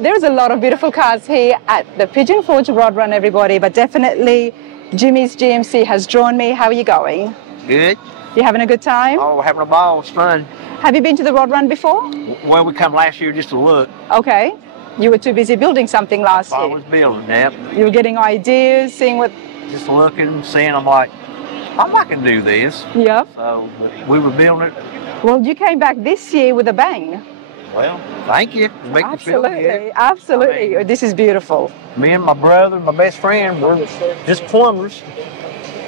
there's a lot of beautiful cars here at the Pigeon Forge Rod Run, everybody, but definitely Jimmy's GMC has drawn me. How are you going? Good. You having a good time? Oh, having a ball. It's fun. Have you been to the Rod Run before? Well, we come last year just to look. Okay. You were too busy building something last year. I was building that. You were getting ideas, seeing what... Just looking, seeing, I'm like, I can do this. Yep. So we were building it. Well, you came back this year with a bang. Well, thank you. Absolutely, absolutely. I mean, this is beautiful. Me and my brother, my best friend, we're just plumbers.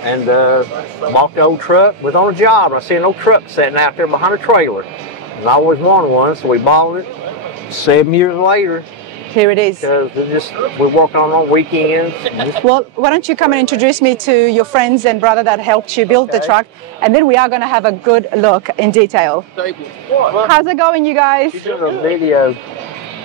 And bought the old truck, was on a job. I seen an old truck sitting out there behind a trailer. And I always wanted one, so we bought it. 7 years later. Here it is. Because we're working on weekends. Well, why don't you come and introduce me to your friends and brother that helped you build the truck, and then we are going to have a good look in detail. How's it going, you guys? You're doing a video.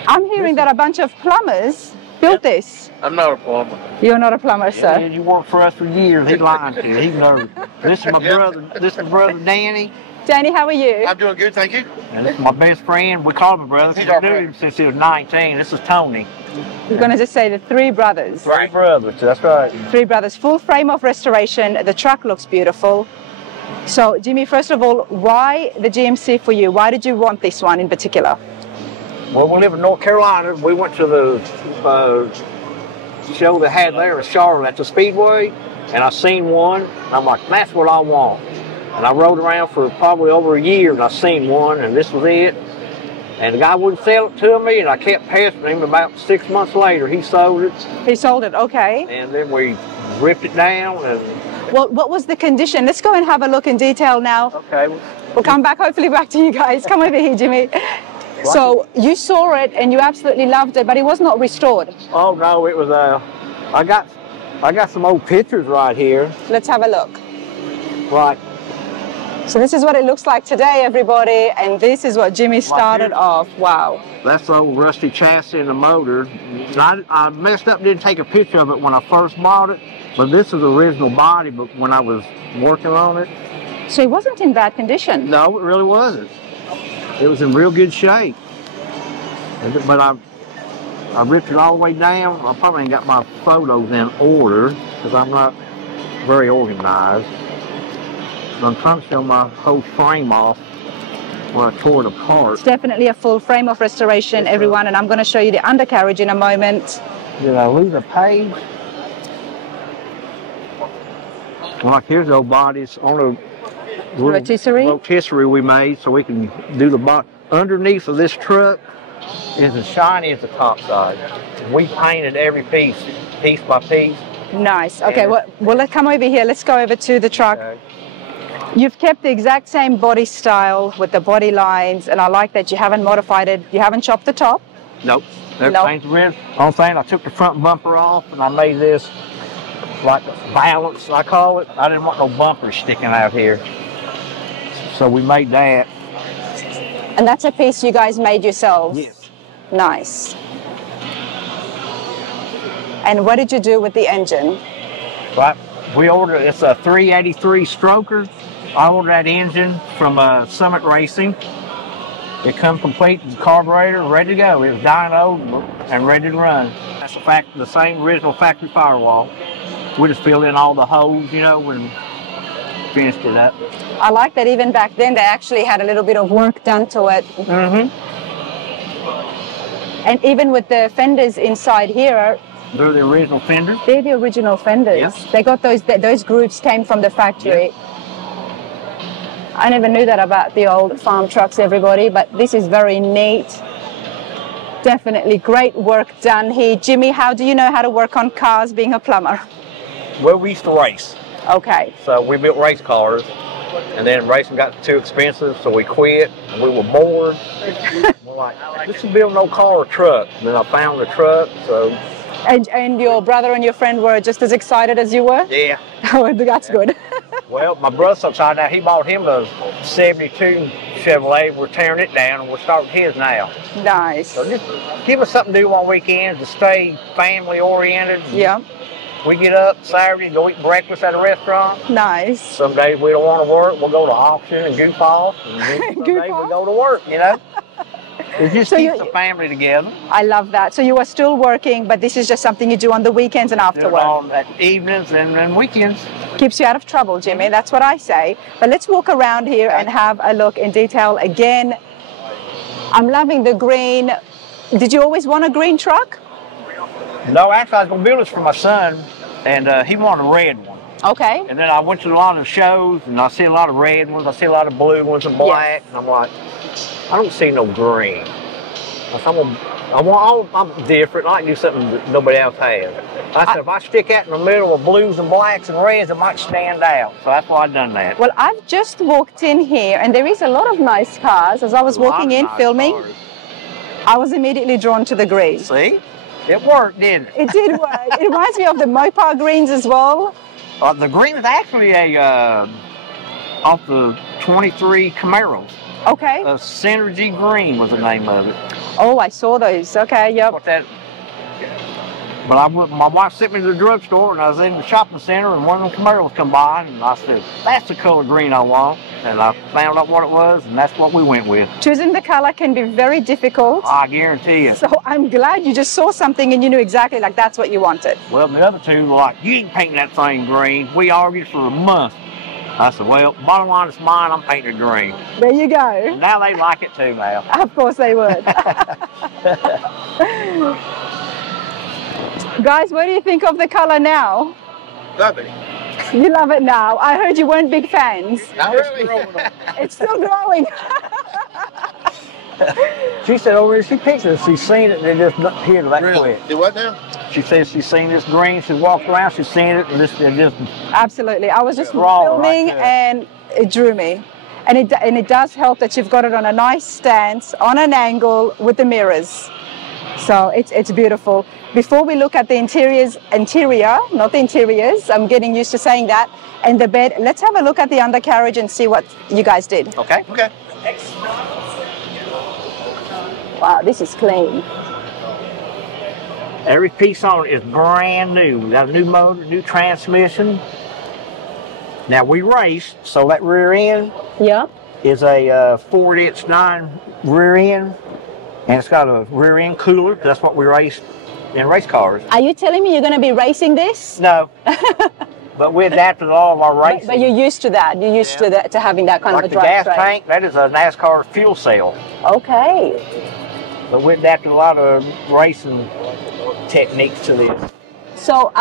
I'm hearing that a bunch of plumbers built this. I'm not a plumber. You're not a plumber, sir? Yeah, you worked for us for years. He's lying to you. He knows. This is my brother. This is my brother, Danny. Danny, how are you? I'm doing good, thank you. And this is my best friend. We call him a brother. He's knew him since he was 19. This is Tony. We're going to just say the three brothers. Three brothers, that's right. Three brothers. Full frame of restoration. The truck looks beautiful. So, Jimmy, first of all, why the GMC for you? Why did you want this one in particular? Well, we live in North Carolina. We went to the show they had there in Charlotte at the Speedway, and I seen one. And I'm like, that's what I want. And I rode around for probably over a year, and I seen one, and this was it. And the guy wouldn't sell it to me, and I kept pestering him. About 6 months later, he sold it. He sold it, okay. And then we ripped it down. And well, what was the condition? Let's go and have a look in detail now. Okay. We'll come back, hopefully back to you guys. Come over here, Jimmy. So you saw it and you absolutely loved it, but it was not restored. Oh no, it was I got some old pictures right here. Let's have a look. Right. So this is what it looks like today, everybody, and this is what Jimmy started off. Wow. That's the old rusty chassis and the motor. And I messed up, didn't take a picture of it when I first bought it, but this is the original body, but when I was working on it. So it wasn't in bad condition? No, it really wasn't. It was in real good shape. But I ripped it all the way down. I probably ain't got my photos in order because I'm not very organized. So I'm trying to show my whole frame off where I tore it apart. It's definitely a full frame of restoration, everyone, and I'm going to show you the undercarriage in a moment. Did I lose a page? Like here's the old bodies on a rotisserie we made so we can do the body. Underneath of this truck is as shiny as the top side. We painted every piece by piece. Nice. Okay, well, let's come over here. Let's go over to the truck. Okay. You've kept the exact same body style with the body lines, and I like that you haven't modified it. You haven't chopped the top? Nope. Everything's red. Only thing, I took the front bumper off and I made this like balance, I call it. I didn't want no bumpers sticking out here. So we made that. And that's a piece you guys made yourselves? Yes. Nice. And what did you do with the engine? Right. We ordered, it's a 383 stroker. I ordered that engine from Summit Racing. It come complete, the carburetor, ready to go. It was dyno and ready to run. That's the same original factory firewall. We just filled in all the holes, you know, and finished it up. I like that even back then they actually had a little bit of work done to it. Mm-hmm. And even with the fenders inside here, they're the original fenders. They're the original fenders. Yep. They got those grooves came from the factory. Yep. I never knew that about the old farm trucks, everybody, but this is very neat. Definitely great work done here. Jimmy, how do you know how to work on cars being a plumber? Well, we used to race. Okay. So we built race cars, and then racing got too expensive, so we quit, and we were bored. We're like, let's build no car or truck. And then I found the truck, so. And your brother and your friend were just as excited as you were? Yeah. Oh, that's good. Well, my brother's upside down. He bought him a 72 Chevrolet. We're tearing it down, and we're starting his now. Nice. So just give us something to do on weekends to stay family-oriented. Yeah. We get up Saturday, go eat breakfast at a restaurant. Nice. Some days we don't want to work. We'll go to auction and goof off. And some days we go to work, you know. It just So keeps the family together. I love that. So you are still working, but this is just something you do on the weekends and after work. On evenings and weekends. Keeps you out of trouble, Jimmy. That's what I say. But let's walk around here and have a look in detail again. I'm loving the green. Did you always want a green truck? No, actually, I was going to build this for my son, and he wanted a red one. Okay. And then I went to a lot of shows, and I see a lot of red ones. I see a lot of blue ones and black. And I'm like, I don't see no green. I'm different. I like to do something that nobody else has. I said, if I stick out in the middle of blues and blacks and reds, it might stand out. So that's why I've done that. Well, I've just walked in here, and there is a lot of nice cars. As I was walking in, filming, cars. I was immediately drawn to the green. See? It worked, didn't it? It did work. It reminds me of the Mopar greens as well. The green is actually off the 23 Camaros. Okay. Synergy Green was the name of it. Oh, I saw those. Okay, yep. But my wife sent me to the drugstore, and I was in the shopping center, and one of the Camaros come by, and I said, that's the color green I want. And I found out what it was, and that's what we went with. Choosing the color can be very difficult. I guarantee you. So I'm glad you just saw something and you knew exactly like that's what you wanted. Well, the other two were like, you ain't painting that thing green. We argued for a month. I said, well, bottom line is mine, I'm painting it green. There you go. Now they like it too, now. Of course they would. Guys, what do you think of the color now? Love it. You love it now. I heard you weren't big fans. Now it's growing. It's still growing. She said over here, she picks it, she's seen it, and it just not here that Really? quick. Do what now? She says she's seen this green, she's walked around, she's seen it, and just Absolutely. I was just raw filming right and it drew me. And it does help that you've got it on a nice stance, on an angle with the mirrors. So it's beautiful. Before we look at the interior, not the interiors, I'm getting used to saying that, and the bed, let's have a look at the undercarriage and see what you guys did. Okay. Okay. Wow, this is clean. Every piece on it is brand new. We got a new motor, new transmission. Now we race, so that rear end is a 4'9" rear end, and it's got a rear end cooler. That's what we race in race cars. Are you telling me you're going to be racing this? No, but we adapted all of our racing. But you're used to that. You're used to that, to having that kind like of a the drive gas tank, that is a NASCAR fuel cell. Okay. But we adapted a lot of racing techniques to this. So,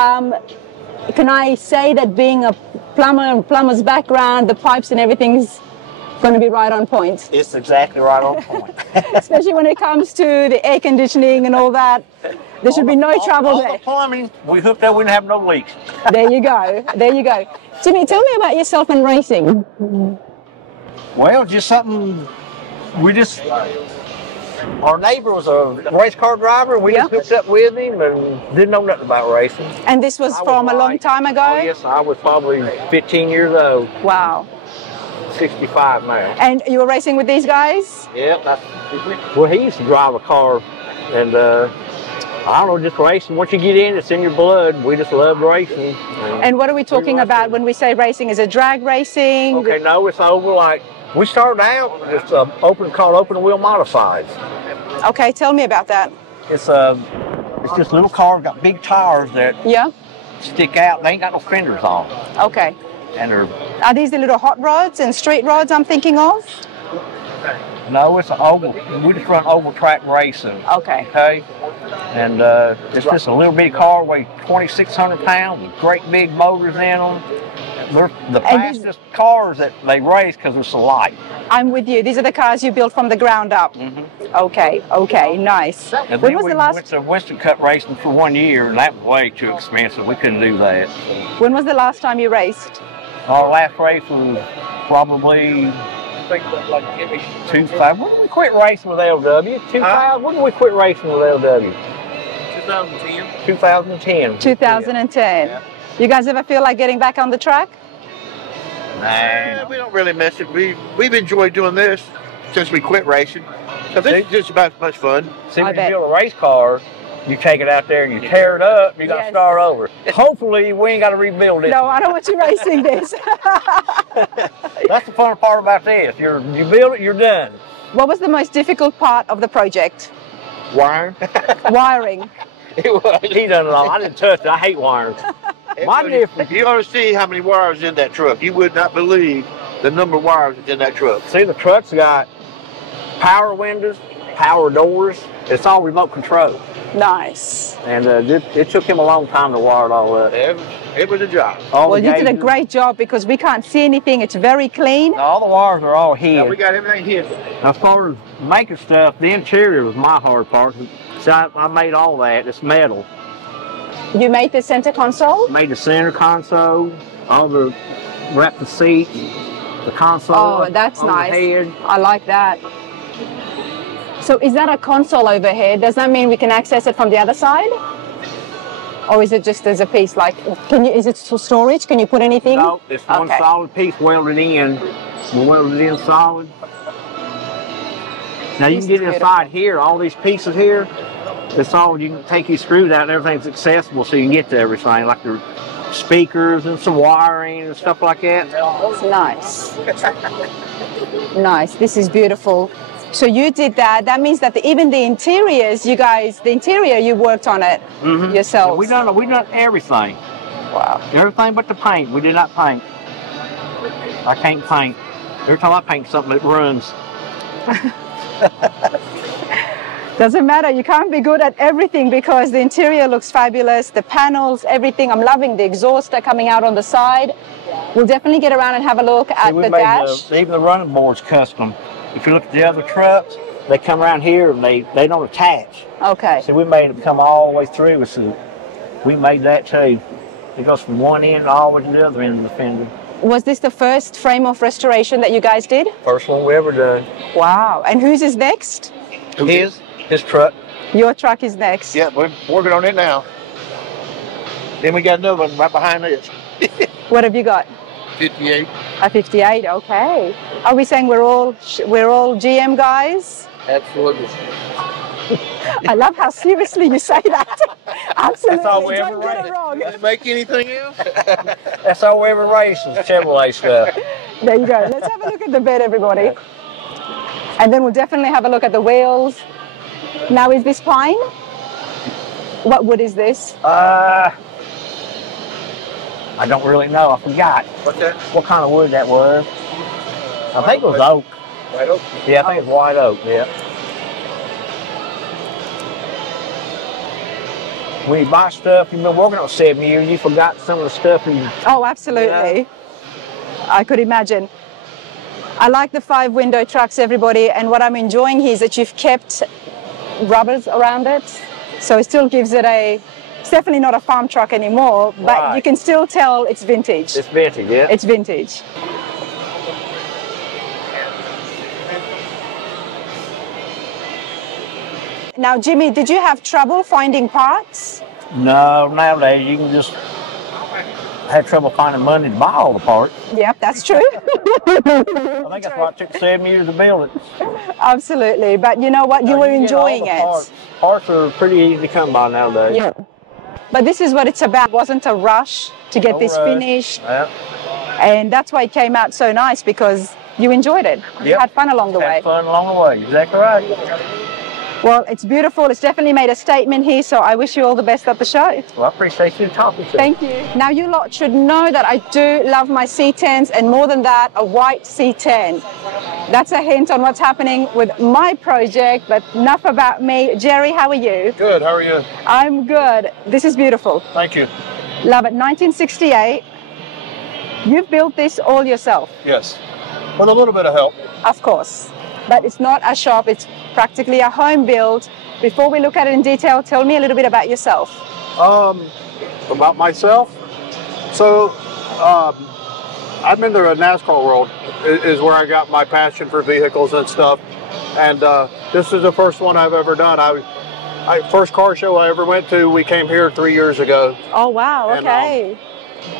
can I say that being a plumber and plumber's background, the pipes and everything's going to be right on point? It's exactly right on point. Especially when it comes to the air conditioning and all that. There should be no trouble there. All the plumbing, we hooked up, we didn't have no leaks. There you go. There you go. Jimmy, tell me about yourself and racing. Well, just something, our neighbor was a race car driver, and we just hooked up with him and didn't know nothing about racing. And this was from a long time ago? Oh, yes, I was probably 15 years old. Wow. 65 now. And you were racing with these guys? Yep. Well, he used to drive a car, and I don't know, just racing. Once you get in, it's in your blood. We just love racing. And what are we talking about when we say racing? Is it drag racing? Okay, no, it's over like, we started out with this called open wheel modifieds. Okay, tell me about that. It's just little cars, got big tires that stick out. They ain't got no fenders on. Okay. And are these the little hot rods and street rods I'm thinking of? No, it's an oval. We just run oval track racing. Okay. Okay. And it's just a little bitty car, weighs 2,600 pounds, with great big motors in them. They're the fastest cars that they race because they're so light. I'm with you. These are the cars you built from the ground up. Mm-hmm. Okay, nice. And when was the last? We went to Winston Cup racing for 1 year, and that was way too expensive. We couldn't do that. When was the last time you raced? Our last race was probably 2005. When did we quit racing with LW? 2000. When did we quit racing with LW? 2010. 2010. 2010. Yeah. You guys ever feel like getting back on the track? Nah, we don't really miss it. We've enjoyed doing this since we quit racing. So this is just about as much fun. See, when you build a race car, you take it out there and you tear it up, you got to start over. Hopefully, we ain't got to rebuild it. No, I don't want you racing this. That's the fun part about this. You build it, you're done. What was the most difficult part of the project? Wiring. Wiring. He done it all. I didn't touch it. I hate wires. You ought to see how many wires in that truck. You would not believe the number of wires that's in that truck. See, the truck's got power windows, power doors. It's all remote control. Nice. And it took him a long time to wire it all up. It was a job. Well, you did a great job because we can't see anything. It's very clean. All the wires are all hid. Yeah, we got everything hid. As far as making stuff, the interior was my hard part. So I made all that. It's metal. You made the center console? Made the center console, wrapped the seats, the console. Oh, that's nice. The head. I like that. So is that a console overhead? Does that mean we can access it from the other side? Or is it just as a piece? Like, is it for storage? Can you put anything? No, it's one solid piece welded in. We welded it in solid. Now you can get inside here, all these pieces here. It's all, you can take these screws out and everything's accessible so you can get to everything, like the speakers and some wiring and stuff like that. That's nice. Nice, this is beautiful. So you did that. That means that even the interiors, you worked on it yourself. We done everything. Wow. Everything but the paint. We did not paint. I can't paint. Every time I paint something, it runs. Doesn't matter. You can't be good at everything because the interior looks fabulous. The panels, everything. I'm loving the exhauster coming out on the side. We'll definitely get around and have a look at the dash. Even the running board's custom. If you look at the other trucks, they come around here and they don't attach. Okay. So we made them come all the way through. So we made that too. It goes from one end all the way to the other end of the fender. Was this the first frame-off restoration that you guys did? First one we ever done. Wow. And whose is next? His truck. Your truck is next. Yeah, we're working on it now. Then we got another one right behind this. What have you got? 58. A 58, okay. Are we saying we're all GM guys? Absolutely. I love how seriously you say that. Absolutely. That's all we Don't ever get race. it wrong. Did they make anything else? That's all we ever race is Chevrolet stuff. There you go. Let's have a look at the bed, everybody. And then we'll definitely have a look at the wheels. Now, is this pine? What wood is this? I don't really know. I forgot. What's that? What kind of wood that was? I think it was oak. White oak? Yeah, I think it's white oak, yeah. When you buy stuff, you've been working on 7 years, you forgot some of the stuff. Oh, absolutely. Yeah. I could imagine. I like the 5-window trucks, everybody, and what I'm enjoying here is that you've kept rubbers around it, so it still gives it it's definitely not a farm truck anymore, but you can still tell it's vintage. It's vintage, yeah. It's vintage. Now, Jimmy, did you have trouble finding parts? No, nowadays you can just have trouble finding money to buy all the parts. Yep, that's true. I think that's why it took 7 years to build it. Absolutely, but you know what? You were enjoying it. Parts are pretty easy to come by nowadays. Yeah. But this is what it's about. It wasn't a rush to get this finished. Yeah. And that's why it came out so nice, because you enjoyed it. You had fun along the way. Had fun along the way, exactly right. Well, it's beautiful. It's definitely made a statement here, so I wish you all the best at the show. Well, I appreciate you talking to me. Thank you. Now, you lot should know that I do love my C10s, and more than that, a white C10. That's a hint on what's happening with my project, but enough about me. Jerry, how are you? Good, how are you? I'm good. This is beautiful. Thank you. Love it. 1968. You've built this all yourself? Yes, with a little bit of help. Of course. But it's not a shop, it's practically a home build. Before we look at it in detail, tell me a little bit about yourself. About myself? So, I'm in the NASCAR world, is where I got my passion for vehicles and stuff. And this is the first one I've ever done. First car show I ever went to, we came here 3 years ago. Oh, wow, okay. And,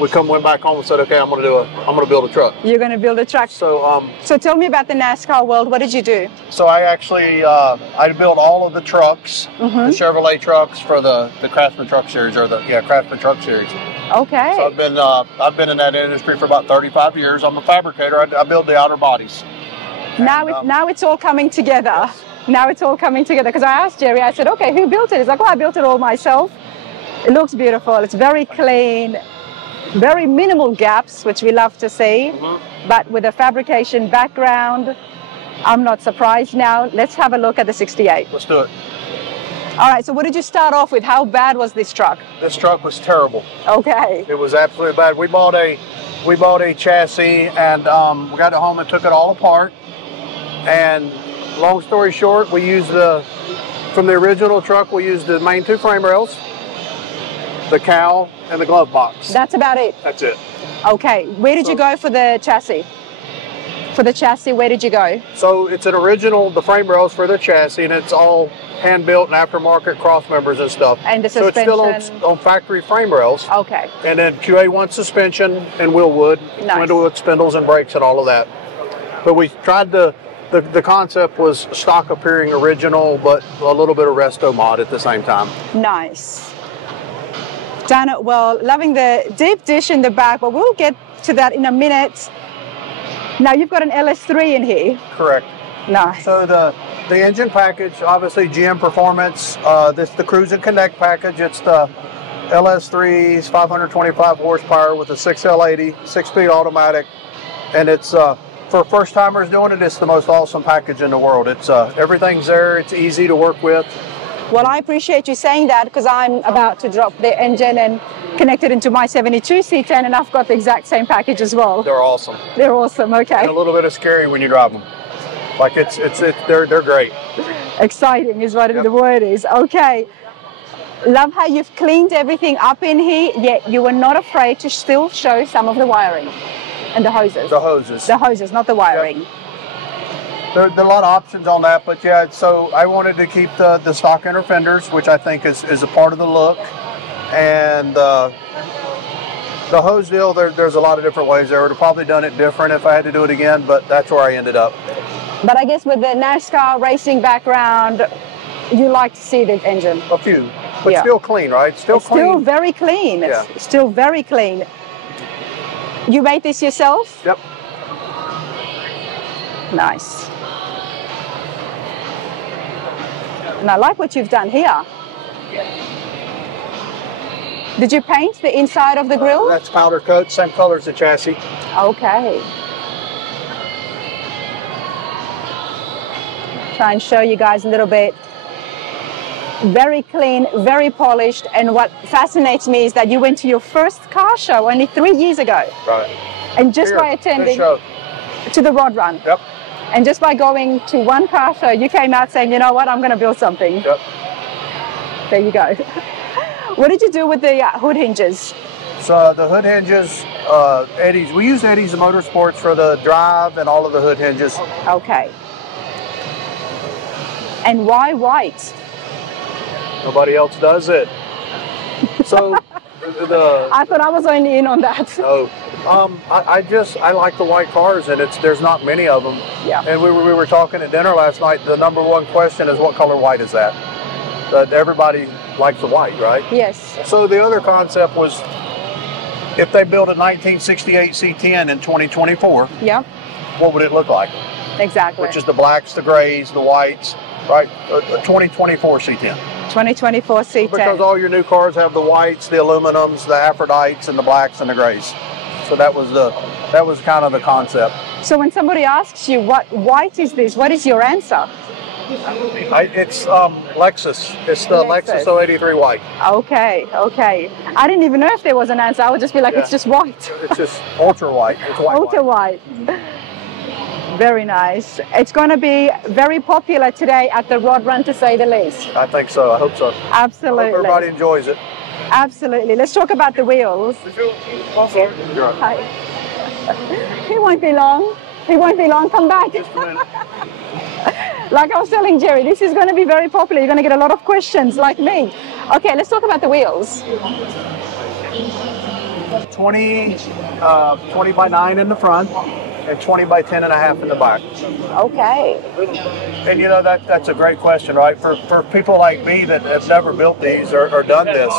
went back home and said, okay, I'm gonna build a truck. You're gonna build a truck. So tell me about the NASCAR world. What did you do? So I actually I built all of the trucks, the Chevrolet trucks for the Craftsman Truck Series, or the Craftsman Truck Series. Okay. So I've been in that industry for about 35 years. I'm a fabricator. I build the outer bodies. Now it's all coming together. Yes. Now it's all coming together. Because I asked Jerry, I said, okay, who built it? He's like, well, I built it all myself. It looks beautiful. It's very clean, very minimal gaps, which we love to see. But with a fabrication background, I'm not surprised now. Let's have a look at the 68. Let's do it. All right, so what did you start off with? How bad was this truck? This truck was terrible. Okay. It was absolutely bad. We bought a chassis and we got it home and took it all apart. And long story short, we used from the original truck, we used the main two frame rails, the cowl, and the glove box. That's about it? That's it. Okay, where did you go for the chassis? For the chassis, where did you go? So it's an original, the frame rails for the chassis, and it's all hand-built and aftermarket cross members and stuff. And the so suspension? So it's still on factory frame rails. Okay. And then QA1 suspension and wheel wood, Nice. window wood spindles and brakes and all of that. But we tried the concept was stock appearing original, but a little bit of resto mod at the same time. Nice. Dana, well, loving the deep dish in the back, but we'll get to that in a minute. Now you've got an LS3 in here. Correct. Nice. So the engine package, obviously GM Performance, this the Cruise and Connect package. It's the LS3's 525 horsepower with a 6L80, 6-speed automatic, and it's for first timers doing it. It's the most awesome package in the world. It's everything's there. It's easy to work with. Well, I appreciate you saying that because I'm about to drop the engine and connect it into my 72 C10, and I've got the exact same package as well. They're awesome. They're awesome. Okay. And a little bit of scary when you drive them. Like they're great. Exciting is what Yep. the word is. Okay. Love how you've cleaned everything up in here, yet you were not afraid to still show some of the wiring and the hoses. The hoses. The hoses, not the wiring. Yep. There are a lot of options on that, but yeah, so I wanted to keep the stock inner fenders, which I think is a part of the look. And the hose deal, there's a lot of different ways there. I would have probably done it different if I had to do it again, but that's where I ended up. But I guess with the NASCAR racing background, you like to see the engine. A few, but Yeah. still clean, right? Still It's clean. still very clean. Yeah. It's still very clean. You made this yourself? Yep. Nice. And I like what you've done here. Did you paint the inside of the grille? That's powder coat, same color as the chassis. Okay. Try and show you guys a little bit. Very clean, very polished, and what fascinates me is that you went to your first car show only 3 years ago. Right. And just Here, by attending this show. to the Rod Run. Yep. And just by going to one car show, you came out saying, you know what, I'm going to build something. Yep. There you go. What did you do with the hood hinges? So the hood hinges, Eddie's. We use Eddie's Motorsports for the drive and all of the hood hinges. Okay. And why white? Nobody else does it. So I thought I was only in on that. I like the white cars, and there's not many of them. Yeah. And we were talking at dinner last night. The number one question is, what color white is that? Everybody likes the white, right? Yes. So the other concept was, if they build a 1968 C10 in 2024, Yeah, what would it look like? exactly. Which is the blacks, the grays, the whites, right? A 2024 C10. 2024 C10. Because all your new cars have the whites, the aluminums, the Aphrodites, and the blacks and the grays. So that was kind of the concept. So when somebody asks you, what white is this? What is your answer? It's Lexus. It's the Lexus. Lexus 083 white. Okay, okay. I didn't even know if there was an answer. I would just be like, Yeah. it's just white. It's just ultra white. It's white. Ultra white. Very nice. It's going to be very popular today at the Rod Run, to say the least. I think so. I hope so. Absolutely. I hope everybody enjoys it. Absolutely. Let's talk about the wheels. Hi. He won't be long. He won't be long. Come back. Like I was telling Jerry, this is going to be very popular. You're going to get a lot of questions like me. Okay, let's talk about the wheels. 20 by 9 in the front and 20 by 10 and a half in the back. Okay. And you know, that's a great question, right? For people like me that have never built these or done this,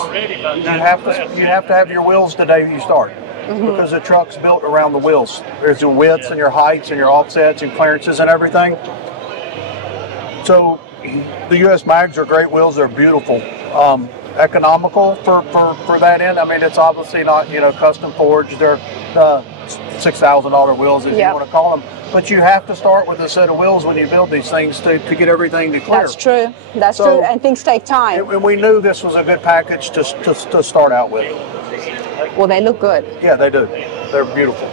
you have to have your wheels the day you start. because the truck's built around the wheels. There's your widths and your heights and your offsets and clearances and everything. So the US Mags are great wheels. They're beautiful. Economical for that end. I mean, it's obviously not, you know, custom forged. They're $6,000 wheels, if you want to call them. But you have to start with a set of wheels when you build these things to get everything to clear. That's true. That's true. And things take time. And we knew this was a good package to start out with. Well, they look good. Yeah, they do. They're beautiful.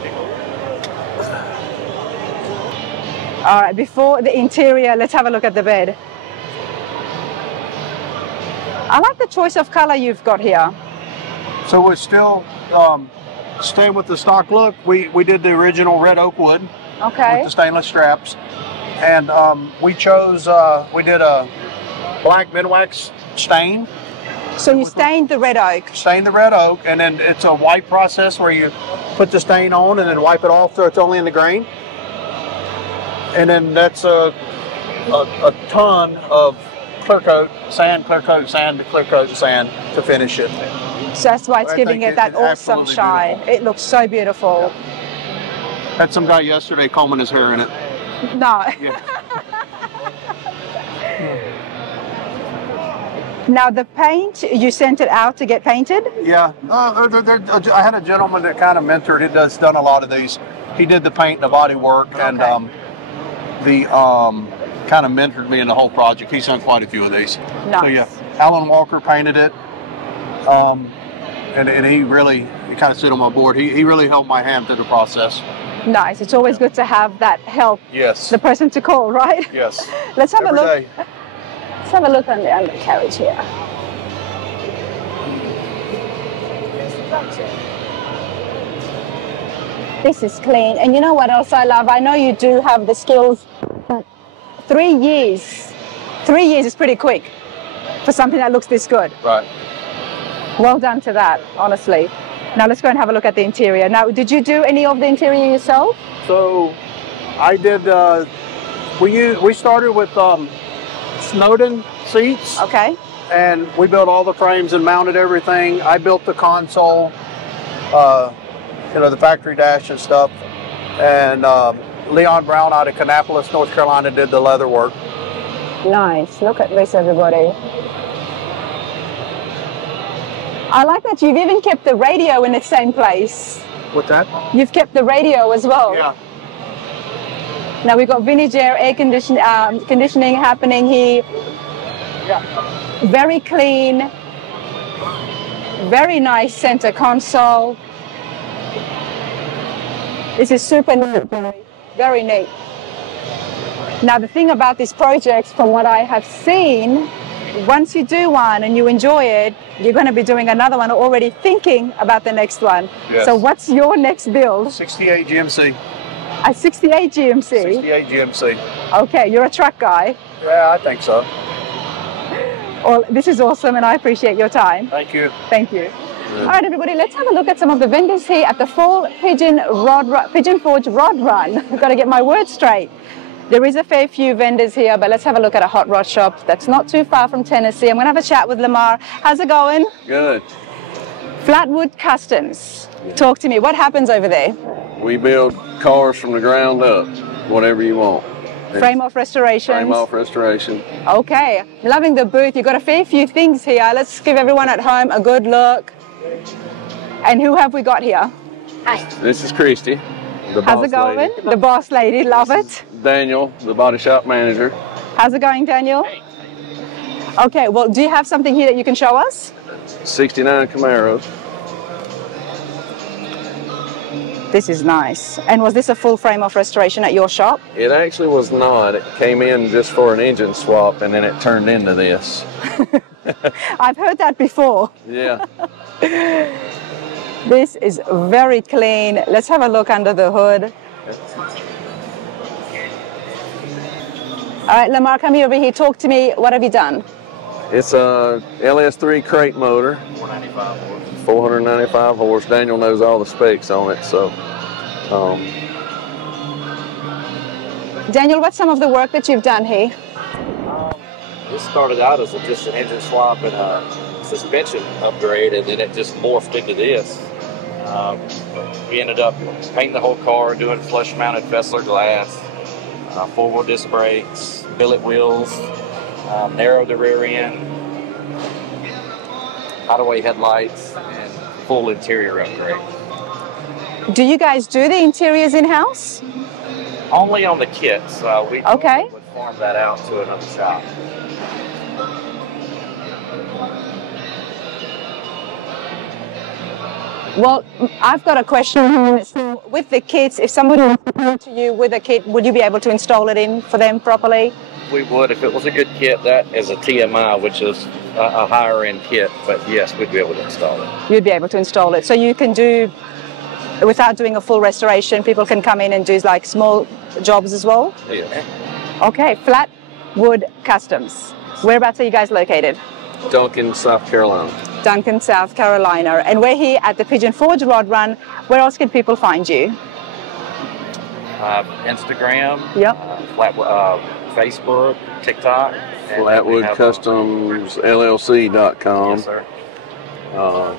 All right, before the interior, let's have a look at the bed. I like the choice of color you've got here. So we're still staying with the stock look. We did the original red oak wood. Okay. With the stainless straps. And we chose, we did a black Minwax stain. So you stained the red oak? Stained the red oak, and then it's a wipe process where you put the stain on and then wipe it off so it's only in the grain. And then that's a ton of clear coat sand to clear coat sand to finish it. So that's why it's giving it that awesome shine. Beautiful. It looks so beautiful. Yeah. Had some guy yesterday combing his hair in it. No. Yeah. Now the paint, you sent it out to get painted? Yeah. I had a gentleman that kind of mentored it, that's done a lot of these. He did the paint and the body work, and kind of mentored me in the whole project. He's done quite a few of these. Nice. So yeah, Alan Walker painted it, and he kind of sit on my board. He really held my hand through the process. Nice. It's always good to have that help. Yes. The person to call, right? Yes. Let's have a look. Day. Let's have a look on the undercarriage here. This is clean. And you know what else I love? I know you do have the skills, but 3 years. 3 years is pretty quick for something that looks this good. Right. Well done to that, honestly. Now let's go and have a look at the interior. Now, did you do any of the interior yourself? So I did, we started with Snowden seats. Okay. And we built all the frames and mounted everything. I built the console, you know, the factory dash and stuff. And Leon Brown out of Kannapolis, North Carolina did the leather work. Nice. Look at this, everybody. I like that you've even kept the radio in the same place. What's that? You've kept the radio as well. Yeah. Now we've got vintage air conditioning happening here. Yeah. Very clean. Very nice center console. This is super neat, very neat. Now the thing about these projects, from what I have seen, once you do one and you enjoy it, you're going to be doing another one, or already thinking about the next one. Yes. So what's your next build? 68 GMC. A 68 GMC? 68 GMC. Okay, you're a truck guy. Yeah, I think so. Well, this is awesome, and I appreciate your time. Thank you. Thank you. All right, everybody, let's have a look at some of the vendors here at the Fall Pigeon Forge Rod Run. I've got to get my words straight. There is a fair few vendors here, but let's have a look at a hot rod shop that's not too far from Tennessee. I'm going to have a chat with Lamar. How's it going? Good. Flatwood Customs. Talk to me. What happens over there? We build cars from the ground up, whatever you want. Frame off restorations. Frame off restoration. Okay, I'm loving the booth. You've got a fair few things here. Let's give everyone at home a good look. And who have we got here? Hi. This is Christy, the How's it going? lady. The boss lady, love it. Daniel, the body shop manager. How's it going, Daniel? Okay, well, do you have something here that you can show us? 69 Camaros. This is nice. And was this a full frame off restoration at your shop? It actually was not. It came in just for an engine swap, and then it turned into this. I've heard that before. Yeah. This is very clean. Let's have a look under the hood. All right, Lamar, come here over here. Talk to me. What have you done? It's a LS3 crate motor. 495 horse. Daniel knows all the specs on it, so. Daniel, what's some of the work that you've done here? This started out as just an engine swap and a suspension upgrade, and then it just morphed into this. We ended up painting the whole car, doing flush-mounted Fessler glass, four-wheel disc brakes, billet wheels, narrowed the rear end, hideaway headlights, and full interior upgrade. Do you guys do the interiors in-house? Only on the kits. We Okay. would farm that out to another shop. Well, I've got a question. So with the kits, if somebody was to come to you with a kit, would you be able to install it in for them properly? We would, if it was a good kit. That is a TMI, which is a higher end kit, but yes, we'd be able to install it. You'd be able to install it. So you can do, without doing a full restoration, people can come in and do like small jobs as well? Yes. Okay, Flatwood Customs. Whereabouts are you guys located? Duncan, South Carolina. Duncan, South Carolina. And we're here at the Pigeon Forge Rod Run. Where else can people find you? Instagram, Yep. Facebook, TikTok. Flatwood Customs LLC.com. Yes, sir. I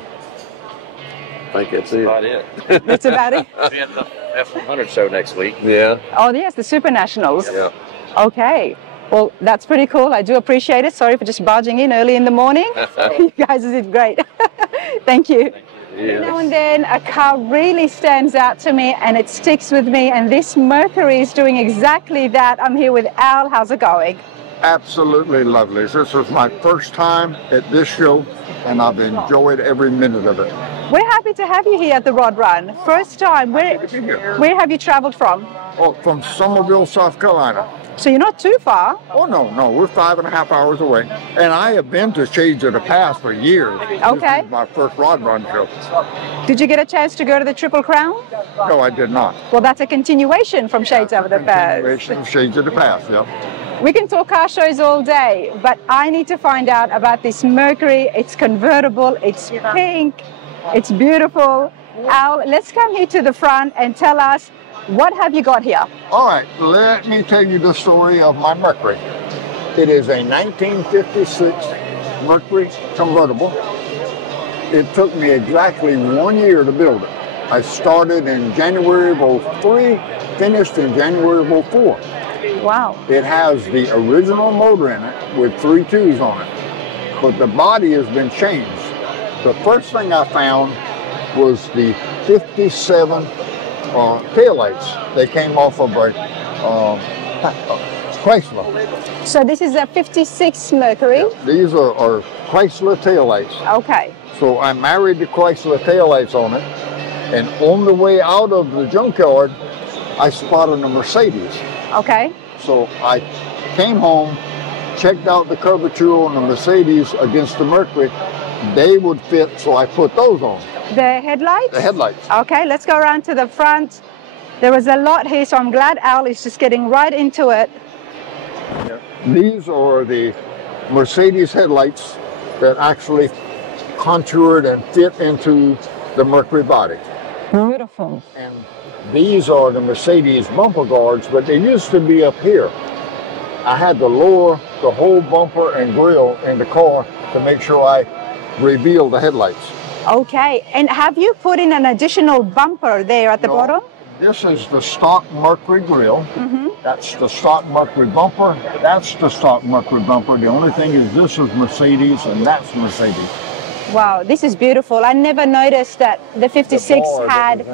think that's it. About it. That's about it? We'll be at the F100 show next week. Yeah. Oh, yes, the Super Nationals. Yeah. Okay. Well, that's pretty cool. I do appreciate it. Sorry for just barging in early in the morning. You guys did great. Thank you. Yeah. Now and then a car really stands out to me and it sticks with me, and this Mercury is doing exactly that. I'm here with Al. How's it going? Absolutely lovely. This was my first time at this show, and I've enjoyed every minute of it. We're happy to have you here at the Rod Run. First time. Where have you traveled from? Oh, from Somerville, South Carolina. So you're not too far. Oh, no, we're 5.5 hours away. And I have been to Shades of the Past for years. Okay. This is my first Rod Run show. Did you get a chance to go to the Triple Crown? No, I did not. Well, that's a continuation from Shades of the Past. Continuation of Shades of the Past, yeah. We can talk car shows all day, but I need to find out about this Mercury. It's convertible, it's pink, it's beautiful. Al, let's come here to the front and tell us, what have you got here? All right, let me tell you the story of my Mercury. It is a 1956 Mercury convertible. It took me exactly 1 year to build it. I started in January of 03, finished in January of 04. Wow. It has the original motor in it with 3 2s on it, but the body has been changed. The first thing I found was the 57 taillights. They came off of a Chrysler. So this is a 56 Mercury? These are Chrysler taillights. Okay. So I married the Chrysler taillights on it, and on the way out of the junkyard, I spotted a Mercedes. Okay. So I came home, checked out the curvature on the Mercedes against the Mercury. They would fit, so I put those on. The headlights? The headlights. Okay, let's go around to the front. There was a lot here, so I'm glad Al is just getting right into it. These are the Mercedes headlights that actually contoured and fit into the Mercury body. Beautiful. And these are the Mercedes bumper guards, but they used to be up here. I had to lower the whole bumper and grille in the car to make sure I reveal the headlights. Okay, and have you put in an additional bumper there at the bottom? This is the stock Mercury grille. That's the stock Mercury bumper. That's the stock Mercury bumper. The only thing is this is Mercedes and that's Mercedes. Wow, this is beautiful. I never noticed that the 56 had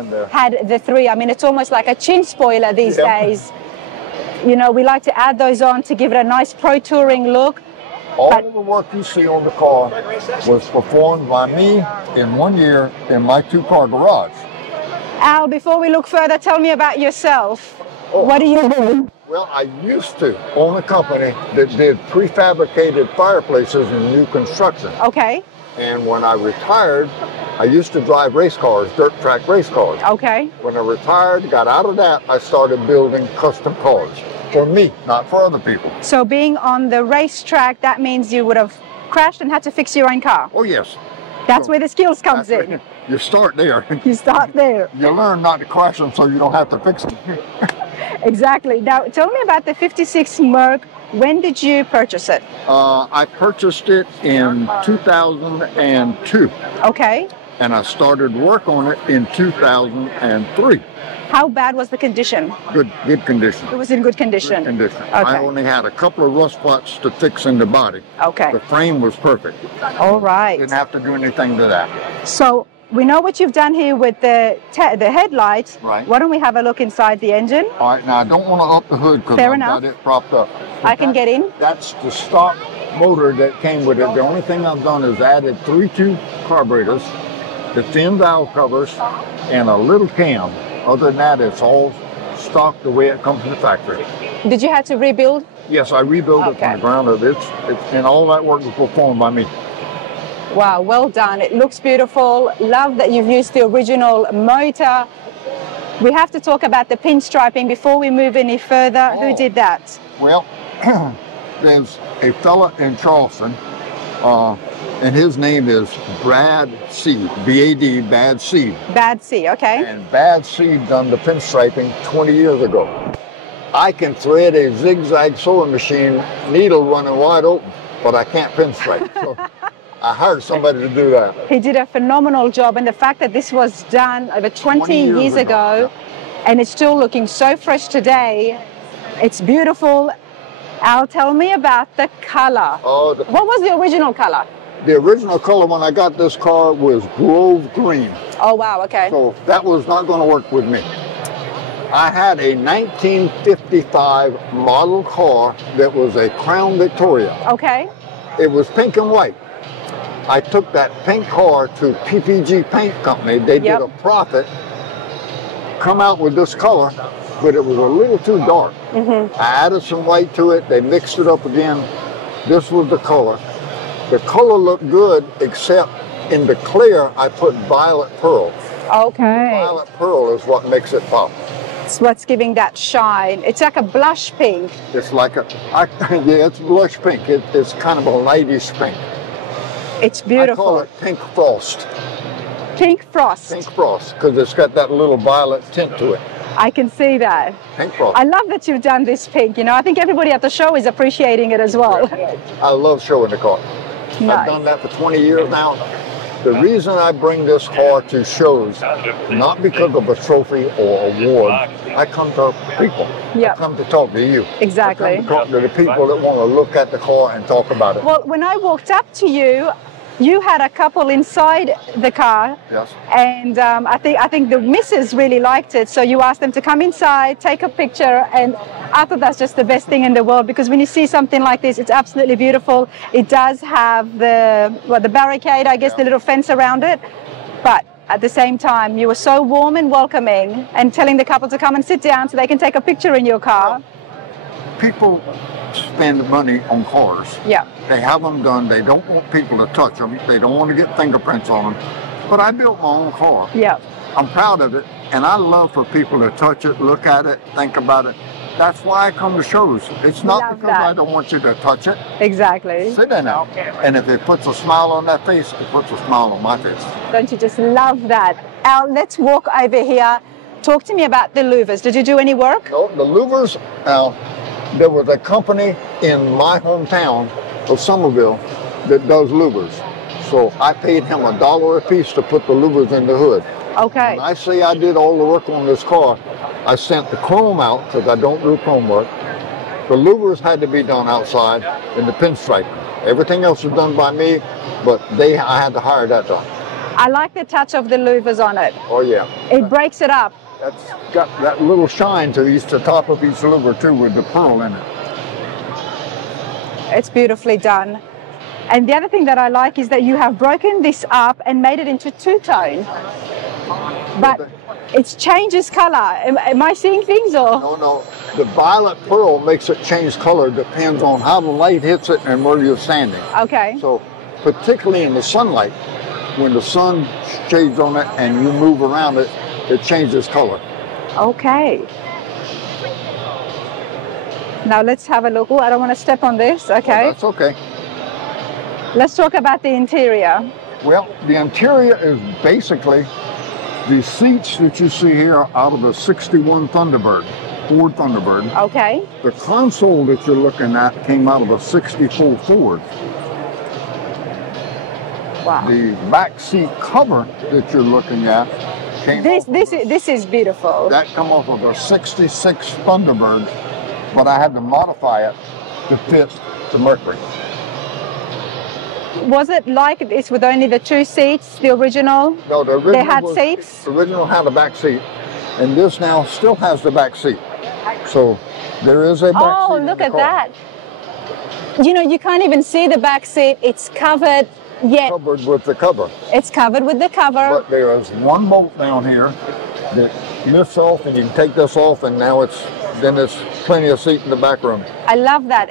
the 3. I mean, it's almost like a chin spoiler these days. You know, we like to add those on to give it a nice pro touring look. All the work you see on the car was performed by me in 1 year in my 2-car garage. Al, before we look further, tell me about yourself. What do you do? Well, I used to own a company that did prefabricated fireplaces in new construction. Okay. And when I retired, I used to drive race cars, dirt track race cars. Okay. When I retired, got out of that, I started building custom cars. For me, not for other people. So being on the racetrack, that means you would have crashed and had to fix your own car. Oh, yes. That's where the skills comes in. You start there. You start there. You learn not to crash them so you don't have to fix them. Exactly. Now, tell me about the 56 Merc. When did you purchase it? I purchased it in 2002. Okay. and I started work on it in 2003. How bad was the condition? Good condition. It was in good condition. Good condition. Okay. I only had a couple of rust spots to fix in the body. Okay. The frame was perfect. All right. Didn't have to do anything to that. So we know what you've done here with the headlights. Right. Why don't we have a look inside the engine? All right, now I don't want to up the hood because I've got it propped up. I can get in. That's the stock motor that came with it. The only thing I've done is added 3 tube carburetors, the thin valve covers, and a little cam. Other than that, it's all stock the way it comes from the factory. Did you have to rebuild? Yes, I rebuilt it from the ground up. And all that work was performed by me. Wow, well done. It looks beautiful. Love that you've used the original motor. We have to talk about the pinstriping before we move any further. Who did that? Well, there's a fella in Charleston, and his name is Brad Seed, B-A-D, Bad Seed. Bad Seed, okay. And Bad Seed done the pinstriping 20 years ago. I can thread a zigzag sewing machine, needle running wide open, but I can't pinstripe. So I hired somebody to do that. He did a phenomenal job, and the fact that this was done over 20 years ago, and it's still looking so fresh today, it's beautiful. Al, tell me about the color. What was the original color? The original color when I got this car was Grove Green. Oh, wow, okay. So that was not going to work with me. I had a 1955 model car that was a Crown Victoria. Okay. It was pink and white. I took that pink car to PPG Paint Company. They did a profit, come out with this color, but it was a little too dark. I added some white to it. They mixed it up again. This was the color. The color looked good, except in the clear, I put violet pearl. Okay. Violet pearl is what makes it pop. It's what's giving that shine. It's like a blush pink. It's like yeah, it's blush pink. It's kind of a lightish pink. It's beautiful. I call it pink frost. Pink frost. Pink frost, because it's got that little violet tint to it. I can see that. Pink frost. I love that you've done this pink. You know, I think everybody at the show is appreciating it as well. I love showing the car. Nice. I've done that for 20 years now. The reason I bring this car to shows, not because of a trophy or award, I come to people. I come to talk to you. Exactly. I come to talk to the people that want to look at the car and talk about it. Well, when I walked up to you, you had a couple inside the car. Yes. And I think the missus really liked it. So you asked them to come inside, take a picture, and I thought that's just the best thing in the world, because when you see something like this, it's absolutely beautiful. It does have the barricade, I guess, the little fence around it. But at the same time, you were so warm and welcoming and telling the couple to come and sit down so they can take a picture in your car. People spend money on cars. Yeah. They have them done. They don't want people to touch them. They don't want to get fingerprints on them. But I built my own car. Yeah. I'm proud of it, and I love for people to touch it, look at it, think about it. That's why I come to shows. It's not because I don't want you to touch it. Exactly. Sit in it. And if it puts a smile on that face, it puts a smile on my face. Don't you just love that? Al, let's walk over here. Talk to me about the louvers. Did you do any work? No, the louvers, there was a company in my hometown of Somerville that does louvers. So I paid him $1 a piece to put the louvers in the hood. Okay. When I say I did all the work on this car, I sent the chrome out because I don't do chrome work. The louvers had to be done outside and the pinstripe. Everything else was done by me, but I had to hire that done. I like the touch of the louvers on it. Oh yeah. It breaks it up. That's got that little shine to the top of each louver too, with the pearl in it. It's beautifully done. And the other thing that I like is that you have broken this up and made it into two-tone. But it changes color. Am I seeing things or? No. The violet pearl makes it change color. Depends on how the light hits it and where you're standing. Okay. So particularly in the sunlight, when the sun shades on it and you move around it, it changes color. Okay. Now let's have a look. Oh, I don't want to step on this. Okay. Oh, that's okay. Let's talk about the interior. Well, the interior is basically the seats that you see here out of a 61 Thunderbird, Ford Thunderbird. Okay. The console that you're looking at came out of a 64 Ford. Wow. The back seat cover that you're looking at came This is beautiful. that come off of a 66 Thunderbird, but I had to modify it to fit the Mercury. Was it like this with only the 2 seats, the original? No, the original They had seats? The original had a back seat, and this now still has the back seat. So there is a back seat. Oh, in look the at car. that. You know, you can't even see the back seat. It's covered, yet Covered with the cover. it's covered with the cover. But there is one bolt down here that lifts off, and you can take this off, and now then there's plenty of seat in the back room. I love that.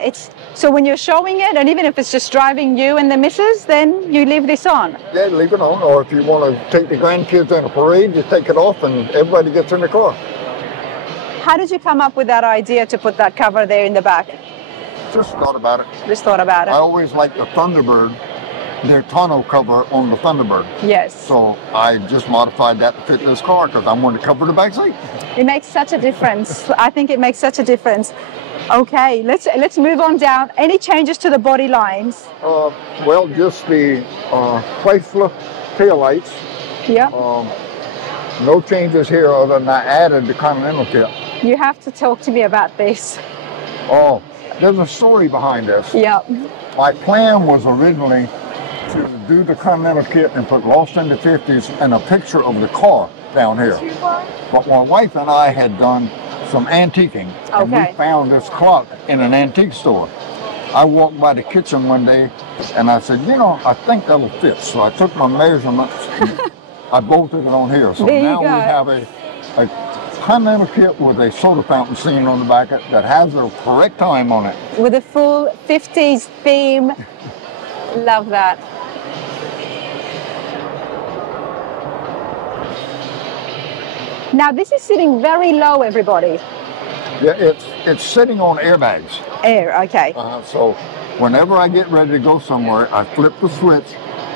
So when you're showing it, and even if it's just driving you and the missus, then you leave this on. Yeah, leave it on, or if you want to take the grandkids in a parade, you take it off, and everybody gets in the car. How did you come up with that idea to put that cover there in the back? Just thought about it. Just thought about I it. always liked the Thunderbird, their tonneau cover on the Thunderbird. Yes. So I just modified that to fit this car because I wanted to cover the back seat. It makes such a difference. I think it makes such a difference. Okay, let's move on down. Any changes to the body lines? Well, just the Chrysler taillights. Yeah. No changes here other than I added the Continental kit. You have to talk to me about this. Oh, there's a story behind this. Yeah. My plan was originally to do the Continental kit and put Lost in the 50s and a picture of the car down here. But my wife and I had done some antiquing, and Okay. we found this clock in an antique store. I walked by the kitchen one day and I said, you know, I think that'll fit. So I took my measurements and I bolted it on here. So There you now we go. have a Continental kit with a soda fountain scene on the back that has the correct time on it. With a full 50s theme. Love that. Now this is sitting very low, everybody. Yeah, it's sitting on airbags. Air, okay. So whenever I get ready to go somewhere, I flip the switch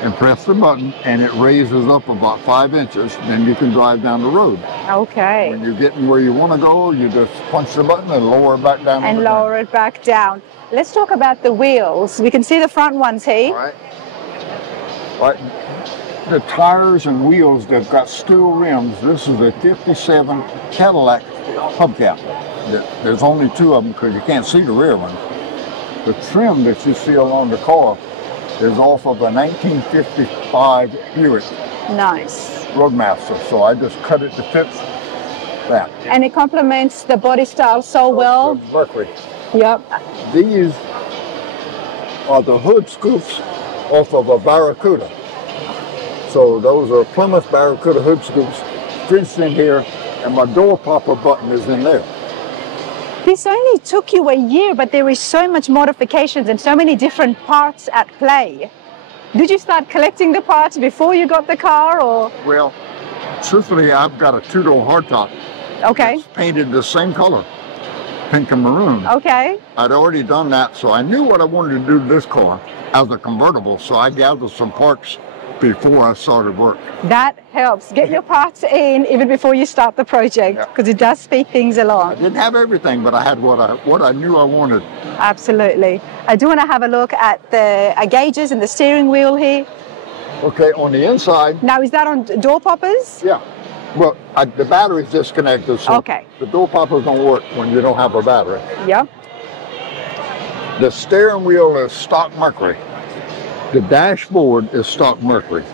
and press the button, and it raises up about 5 inches. Then you can drive down the road. Okay. When you're getting where you want to go, you just punch the button and lower it back down. And over time. lower it back down. Let's talk about the wheels. We can see the front ones here. All right. Right. The tires and wheels, they've got steel rims. This is a 57 Cadillac hubcap. There's only 2 of them because you can't see the rear one. The trim that you see along the car is off of a 1955 Buick Nice. Roadmaster. So I just cut it to fit that. And it complements the body style so well. Mercury. Yep. These are the hood scoops off of a Barracuda. So those are Plymouth Barracuda hood scoops fixed in here, and my door popper button is in there. This only took you a year, but there is so much modifications and so many different parts at play. Did you start collecting the parts before you got the car, or? Well, truthfully, I've got a 2-door hardtop. Okay. It's painted the same color, pink and maroon. Okay. I'd already done that, so I knew what I wanted to do to this car as a convertible, so I gathered some parts before I started work. That helps. Get your parts in even before you start the project, because it does speed things I along. didn't have everything, but I had what I knew I wanted. Absolutely. I do want to have a look at the gauges and the steering wheel here. Okay, on the inside, Now, is that on door poppers? yeah. Well, the battery's disconnected, so Okay. the door poppers don't work when you don't have a battery. Yep. The steering wheel is stock Mercury. The dashboard is stock Mercury.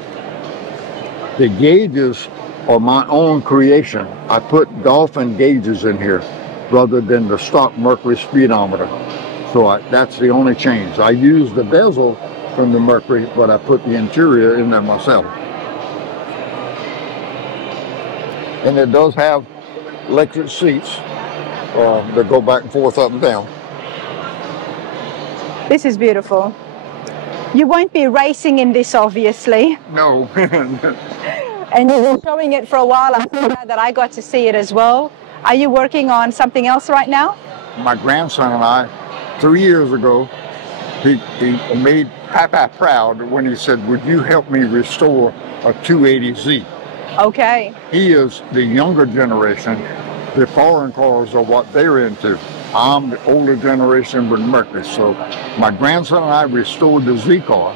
The gauges are my own creation. I put Dolphin gauges in here rather than the stock Mercury speedometer. So that's the only change. I use the bezel from the Mercury, but I put the interior in there myself. And it does have electric seats that go back and forth, up and down. This is beautiful. You won't be racing in this, obviously. No. And you've been showing it for a while. I'm so glad that I got to see it as well. Are you working on something else right now? My grandson and I, 3 years ago, he made Papa proud when he said, would you help me restore a 280Z? Okay. He is the younger generation. The foreign cars are what they're into. I'm the older generation with Mercury. So my grandson and I restored the Z car,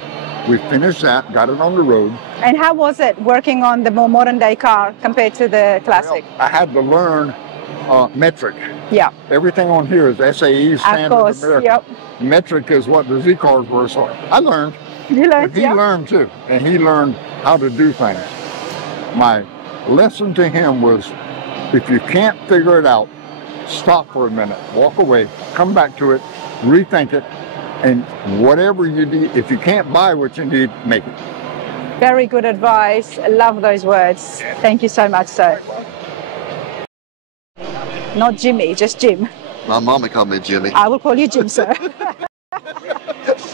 We finished that, got it on the road. And how was it working on the more modern day car compared to the classic? Well, I had to learn metric. Yeah. Everything on here is SAE, Standard Of course, American. yep. Metric is what the Z cars were, so I learned. You learned, But he learned too, and he learned how to do things. My lesson to him was, if you can't figure it out, stop for a minute, walk away, come back to it, rethink it, and whatever you need, if you can't buy what you need, make it. Very good advice. I love those words. Thank you so much, sir. Not Jimmy, just Jim. My mama called me Jimmy. I will call you Jim, sir.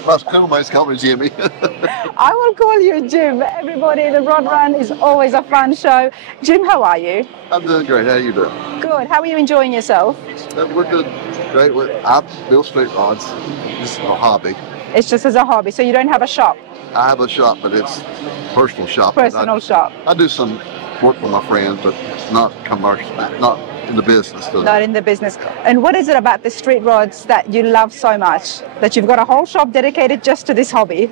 My schoolmates call me Jimmy. I will call you Jim. Everybody, the Rod Run is always a fun show. Jim, how are you? I'm doing great. How you doing? Good. How are you enjoying yourself? We're doing great. I build street rods. It's a hobby. It's just as a hobby, so you don't have a shop? I have a shop, but it's personal shop. Personal shop. I do some work with my friends, but not commercial, not in the business. Not in the business. And what is it about the street rods that you love so much, that you've got a whole shop dedicated just to this hobby?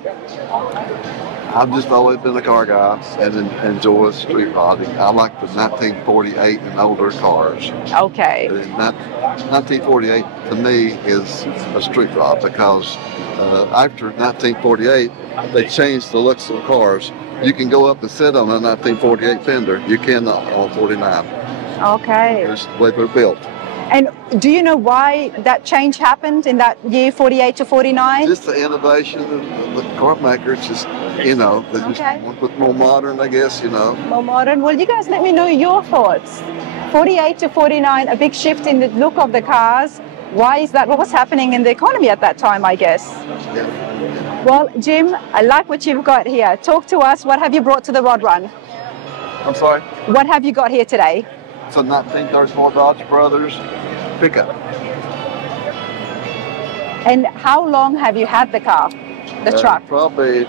I've just always been a car guy and enjoy street rodding. I like the 1948 and older cars. Okay. And 1948 to me is a street rod because after 1948, they changed the looks of the cars. You can go up and sit on a 1948 fender. You cannot on 49. Okay. That's the way they're built. And do you know why that change happened in that year 48 to 49? Just the innovation of the car makers, just, you know, they just went with more modern, I guess, you know. More modern. Well, you guys let me know your thoughts. 48 to 49, a big shift in the look of the cars. Why is that? What was happening in the economy at that time, I guess? Yeah. Well, Jim, I like what you've got here. Talk to us. What have you brought to the Rod Run? I'm sorry? What have you got here today? It's a 1934 Dodge Brothers pickup. And how long have you had the car, the truck? Probably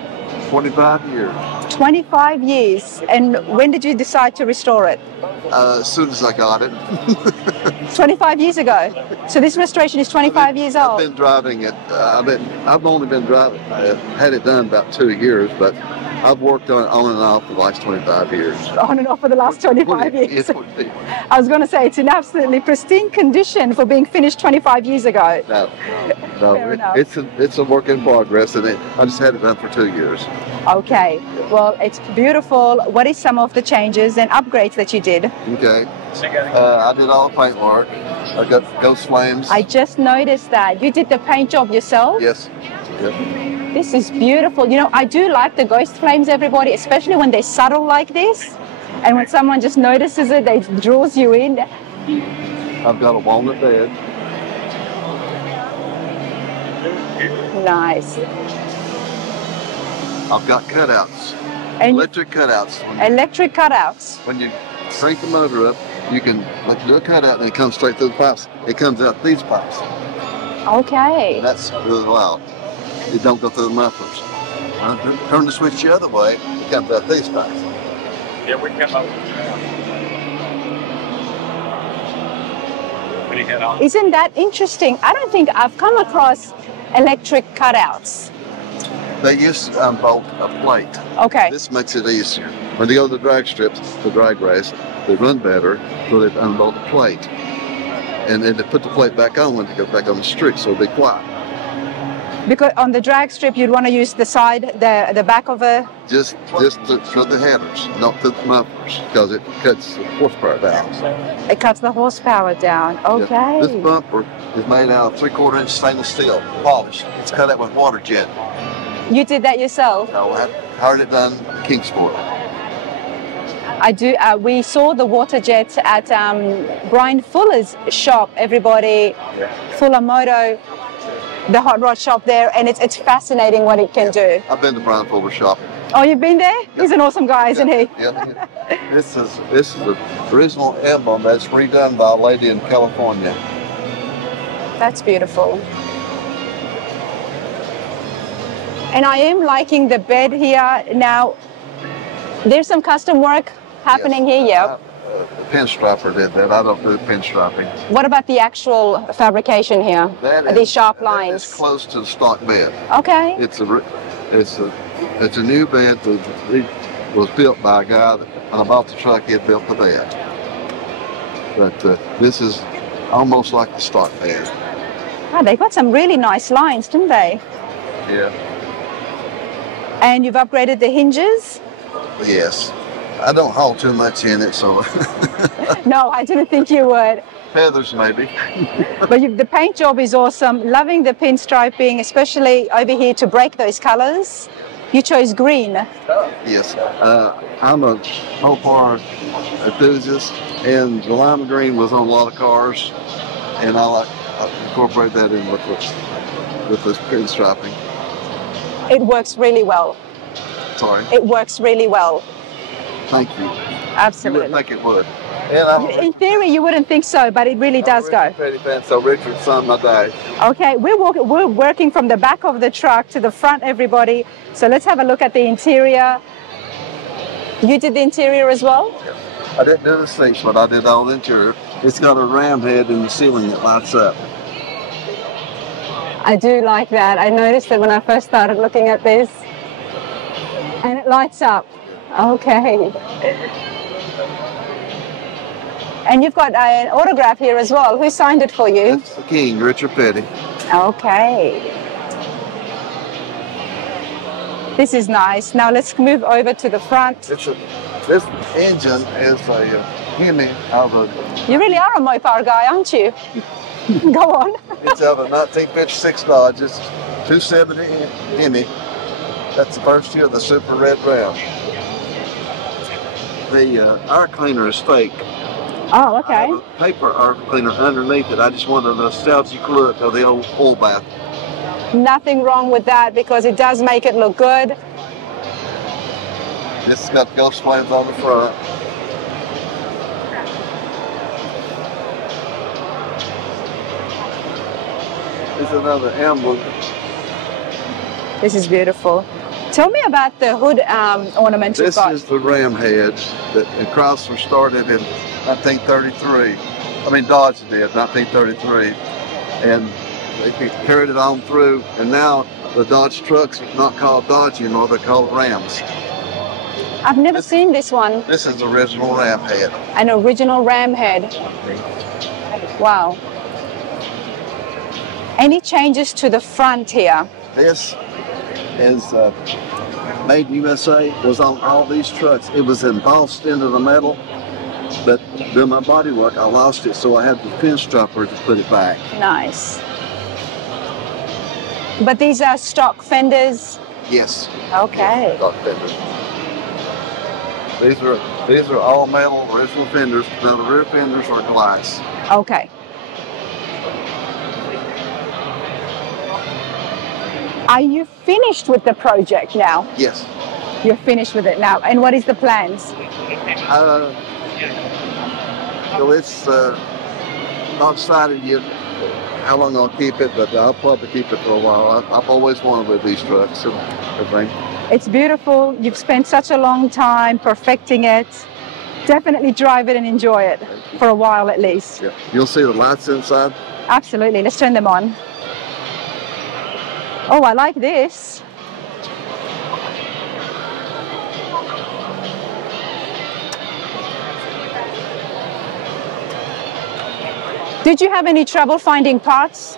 25 years. 25 years. And when did you decide to restore it? As soon as I got it. 25 years ago. So this restoration is 25 years old. I've been driving it. I've only been driving. I had it done about 2 years, but I've worked on and off for the last 25 years. On and off for the last 25 years. I was going to say it's in absolutely pristine condition for being finished 25 years ago. No, Fair enough. it's a work in progress, and I just had it done for 2 years. Okay, well, it's beautiful. What is some of the changes and upgrades that you did? Okay, I did all the paint work. I got ghost flames. I just noticed that. You did the paint job yourself? Yes. Yep. This is beautiful. You know, I do like the ghost flames, everybody, especially when they're subtle like this. And when someone just notices it, it draws you in. I've got a walnut bed. Nice. I've got cutouts. And electric cutouts. Electric cutouts. When you crank the motor up, you can do a cutout and it comes straight through the pipes. It comes out these pipes. Okay. And that's really loud. It don't go through the mufflers. Turn the switch the other way, it comes out these pipes. Yeah, we come up. Isn't that interesting? I don't think I've come across electric cutouts. They used to unbolt a plate. Okay. This makes it easier. When they go to the drag strips, the drag race, they run better, so they unbolt the plate. And then they put the plate back on when they go back on the street, so they quiet. Because on the drag strip, you'd want to use the side, the back of a... Just for the headers, not the mufflers, because it cuts the horsepower down. It cuts the horsepower down. Okay. Yeah. This bumper is made out of 3/4 inch stainless steel, polished. It's cut out with water jet. You did that yourself? No, I hired it done Kingsport. I do. We saw the water jet at Brian Fuller's shop. Everybody, Fuller Moto, the hot rod shop there, and it's fascinating what it can do. I've been to Brian Fuller's shop. Oh, you've been there? Yeah. He's an awesome guy, isn't he? Yeah. This is the original emblem that's redone by a lady in California. That's beautiful. And I am liking the bed here. Now, there's some custom work happening here, yeah? The pinstriper did that. I don't do pinstriping. What about the actual fabrication here? These sharp lines? It's close to the stock bed. Okay. It's a It's a new bed that was built by a guy that when I bought the truck, he had built the bed. But this is almost like the stock bed. Oh, they got some really nice lines, didn't they? Yeah. And you've upgraded the hinges? Yes. I don't haul too much in it, so No, I didn't think you would. feathers maybe. But the paint job is awesome. Loving the pinstriping, especially over here to break those colors. You chose green. Yes. I'm a Mopar enthusiast, and the lima green was on a lot of cars, and I incorporate that in with this pinstriping. It works really well. Sorry. It works really well. Thank you. Absolutely. You wouldn't think it would. And In theory, you wouldn't think so, but it really does go. Petty fan, so Richard's son, my dad. Okay, we're working from the back of the truck to the front, everybody. So let's have a look at the interior. You did the interior as well? I didn't do the seats, but I did all the interior. It's got a ram head in the ceiling that lights up. I do like that. I noticed it when I first started looking at this. And it lights up. Okay. And you've got an autograph here as well. Who signed it for you? It's the king, Richard Petty. Okay. This is nice. Now let's move over to the front. This engine is a Hemi of a... You really are a Mopar guy, aren't you? Go on. It's out of a 1956 Dodge. It's 270 Hemi. That's the first year of the Super Red Ram. The air cleaner is fake. Oh, okay. I have a paper air cleaner underneath it. I just want a nostalgic look of the old oil bath. Nothing wrong with that because it does make it look good. This has got ghost flames on the front. There's another emblem. This is beautiful. Tell me about the hood ornament you've got. This is the ram head that Chrysler started in 1933. I mean, Dodge did, 1933. And they carried it on through, and now the Dodge trucks are not called Dodge anymore, they're called Rams. I've never seen this one. This is the original ram head. An original ram head. Wow. Any changes to the front here? This is made in USA, was on all these trucks. It was embossed into the metal, but doing my body work, I lost it, so I had the pinstriper to put it back. Nice. But these are stock fenders? Yes. Okay. Stock fenders. These are all metal original fenders. Now the rear fenders are glass. Okay. Are you finished with the project now? Yes. You're finished with it now. And what is the plans? So it's not decided yet how long I'll keep it, but I'll probably keep it for a while. I've always wanted with these trucks and everything. It's beautiful. You've spent such a long time perfecting it. Definitely drive it and enjoy it for a while at least. Yeah. You'll see the lights inside. Absolutely. Let's turn them on. Oh, I like this. Did you have any trouble finding parts?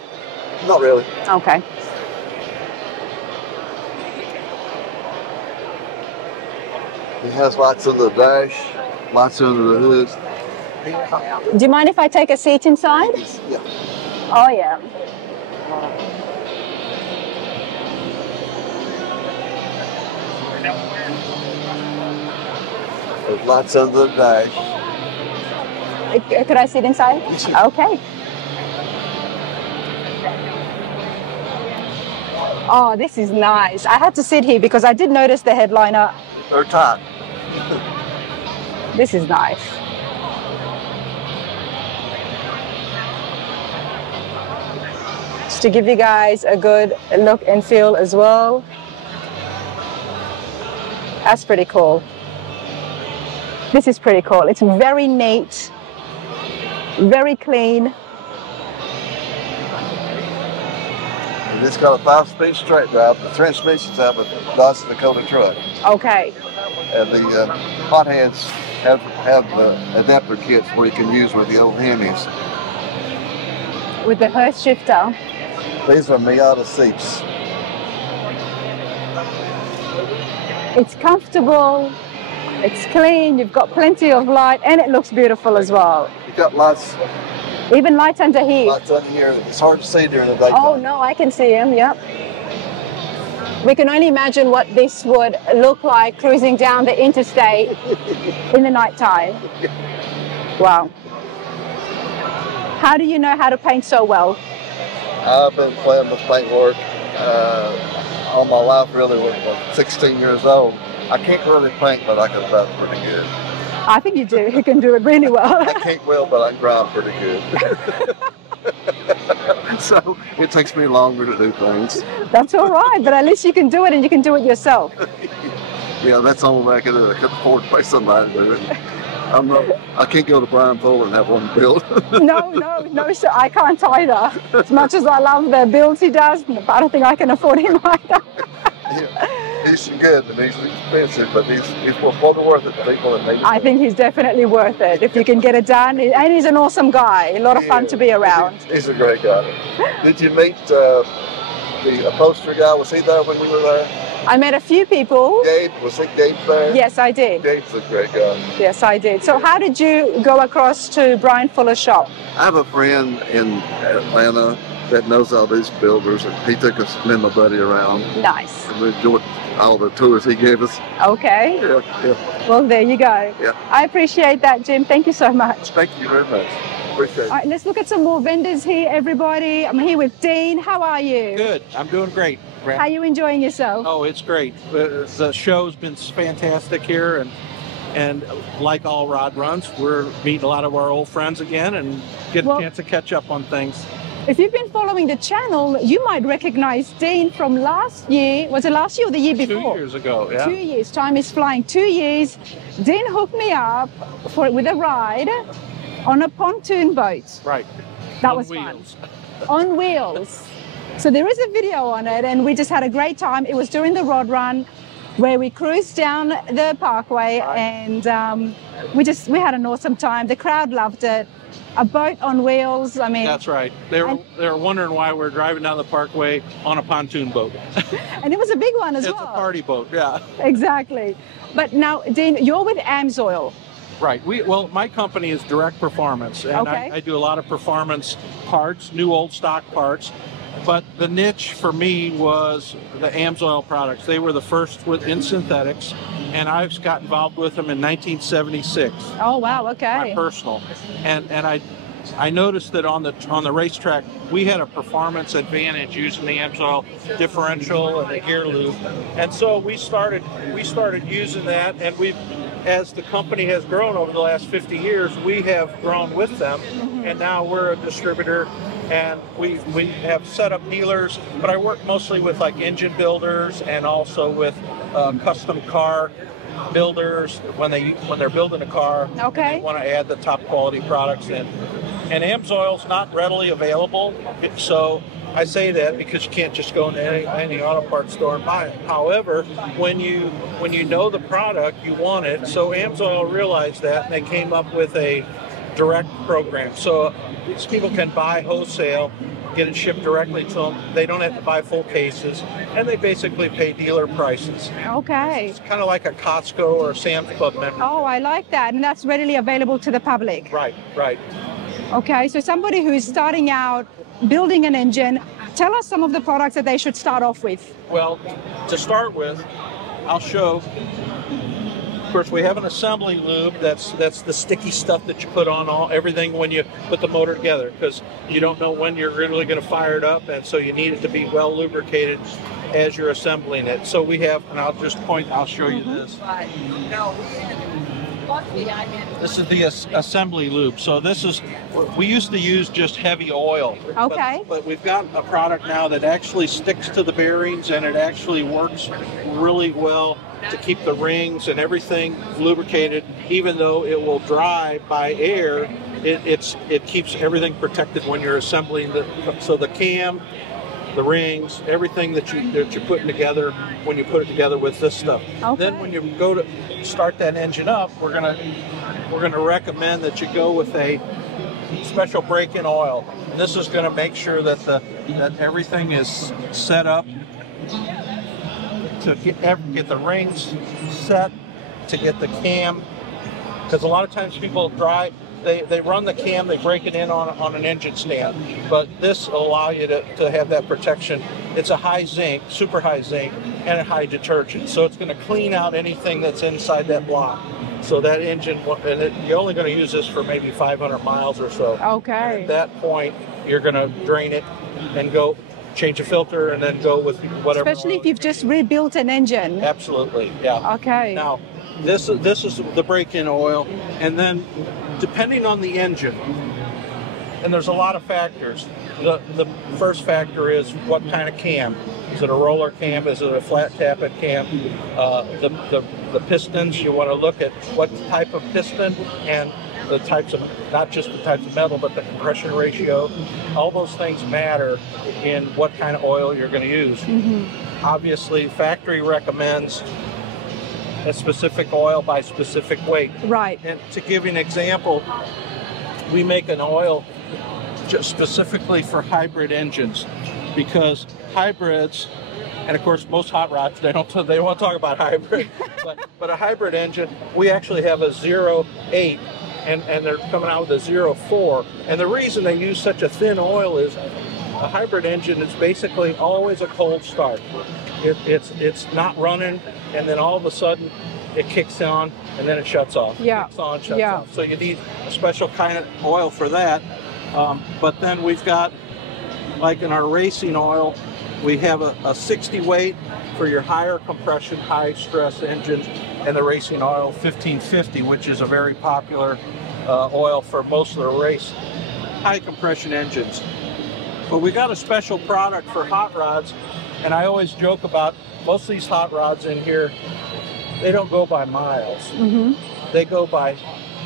Not really. Okay. It has lights on the dash, lights under the hood. Do you mind if I take a seat inside? Yeah. Oh, yeah. There's lights under the dash. Could I sit inside? Yes, sir. Okay. Oh, this is nice. I had to sit here because I did notice the headliner. They're tight. This is nice. Just to give you guys a good look and feel as well. That's pretty cool. This is pretty cool. It's very neat, very clean. And it's got a 5-speed straight drive. The transmission's out of a Dodge Dakota truck. Okay. And the hot hands have adapter kits where you can use with the old Hemis. With the Hearst shifter. These are Miata seats. It's comfortable, it's clean, you've got plenty of light, and it looks beautiful as well. You've got lights. Even lights under here. Lights under here. It's hard to see during the daytime. Oh no, I can see them, yep. We can only imagine what this would look like cruising down the interstate in the nighttime. Wow. How do you know how to paint so well? I've been playing with paintwork all my life, really. When I was 16 years old. I can't really paint, but I can drive pretty good. I think you do. You can do it really well. I can't well, but I can drive pretty good. So it takes me longer to do things. That's all right, but at least you can do it, and you can do it yourself. Yeah, that's all I can do. I couldn't afford to pay somebody to do it. I can't go to Brian Fuller and have one built. No, sir, I can't either. As much as I love the builds he does, I don't think I can afford him either. Yeah, he's good and he's expensive, but he's more than worth it to people that need it. I think he's definitely worth it if you can get it done. And he's an awesome guy. A lot of fun to be around. He's a great guy. Did you meet the upholstery guy? Was he there when we were there? I met a few people. Gabe, was Gabe there? Yes, I did. Gabe's a great guy. Yes, I did. So how did you go across to Brian Fuller's shop? I have a friend in Atlanta that knows all these builders, and he took us, me and my buddy, around. Nice. And we enjoyed all the tours he gave us. Okay. Yeah. Well, there you go. Yeah. I appreciate that, Jim. Thank you so much. Thank you very much. Appreciate it. All right, let's look at some more vendors here, everybody. I'm here with Dean. How are you? Good. I'm doing great. How are you enjoying yourself? Oh, it's great. The show's been fantastic here, and like all rod runs, we're meeting a lot of our old friends again and get a chance to catch up on things. If you've been following the channel, you might recognize Dean from last year. Was it last year or the year before? 2 years ago, yeah. 2 years. Time is flying. 2 years. Dean hooked me up with a ride on a pontoon boat. Right. That was wheels. Fun. On wheels. So there is a video on it, and we just had a great time. It was during the rod run where we cruised down the parkway, and we had an awesome time. The crowd loved it. A boat on wheels. I mean, that's right. They were wondering why we're driving down the parkway on a pontoon boat. And it was a big one as well. It's a party boat, yeah. Exactly. But now, Dean, you're with AMSOIL. Right. Well, my company is Direct Performance, and I do a lot of performance parts, new old stock parts. But the niche for me was the AMSOIL products. They were the first in synthetics, and I've got involved with them in 1976. Oh wow! Okay. My personal, and I noticed that on the racetrack we had a performance advantage using the AMSOIL differential and the gear loop, and so we started using that, and as the company has grown over the last 50 years, we have grown with them, and now we're a distributor, and we have set up dealers, but I work mostly with like engine builders and also with custom car builders when they're building a car. Okay. They want to add the top quality products in. And AMSOIL's not readily available, so I say that because you can't just go into any auto parts store and buy it. However, when you know the product, you want it. So AMSOIL realized that, and they came up with a direct program. So these people can buy wholesale, get it shipped directly to them. They don't have to buy full cases, and they basically pay dealer prices. Okay. It's kind of like a Costco or a Sam's Club membership. Oh, I like that, and that's readily available to the public. Right. Okay, so somebody who's starting out building an engine, tell us some of the products that they should start off with. Well, to start with, I'll show. Of course, we have an assembly lube. That's the sticky stuff that you put on everything when you put the motor together, because you don't know when you're really going to fire it up, and so you need it to be well lubricated as you're assembling it. So we have, and I'll show you this. This is the assembly lube. So we used to use just heavy oil. Okay. But we've got a product now that actually sticks to the bearings, and it actually works really well to keep the rings and everything lubricated. Even though it will dry by air, it keeps everything protected when you're assembling so the cam the rings, everything that you're putting together when you put it together with this stuff. Okay. Then when you go to start that engine up, we're gonna recommend that you go with a special break-in oil. And this is going to make sure that that everything is set up to get the rings set, to get the cam, because a lot of times people drive, they run the cam, they break it in on an engine stand, but this will allow you to have that protection. It's a high zinc, super high zinc, and a high detergent, so it's going to clean out anything that's inside that block. So that engine, you're only going to use this for maybe 500 miles or so. Okay. And at that point, you're going to drain it and go change the filter and then go with whatever. Especially if you've just rebuilt an engine. Absolutely, yeah. Okay. Now, this is the break-in oil, and then depending on the engine, and there's a lot of factors. The first factor is what kind of cam. Is it a roller cam? Is it a flat tappet cam? The pistons, you want to look at what type of piston and the types of, not just the types of metal, but the compression ratio. All those things matter in what kind of oil you're going to use. Mm-hmm. Obviously, factory recommends a specific oil by specific weight. Right. And to give you an example, we make an oil just specifically for hybrid engines, because hybrids, and of course most hot rods, they won't talk about hybrid, but a hybrid engine, we actually have a 0.8 and they're coming out with a 0.4, and the reason they use such a thin oil is a hybrid engine is basically always a cold start. It's not running, and then all of a sudden it kicks on and then it shuts off. Yeah. It kicks on, shuts off. So you need a special kind of oil for that. But then we've got, like in our racing oil, we have a 60 weight for your higher compression, high stress engines, and the racing oil 1550, which is a very popular oil for most of the race high compression engines. But we got a special product for hot rods, and I always joke about most of these hot rods in here, they don't go by miles. Mm-hmm. They go by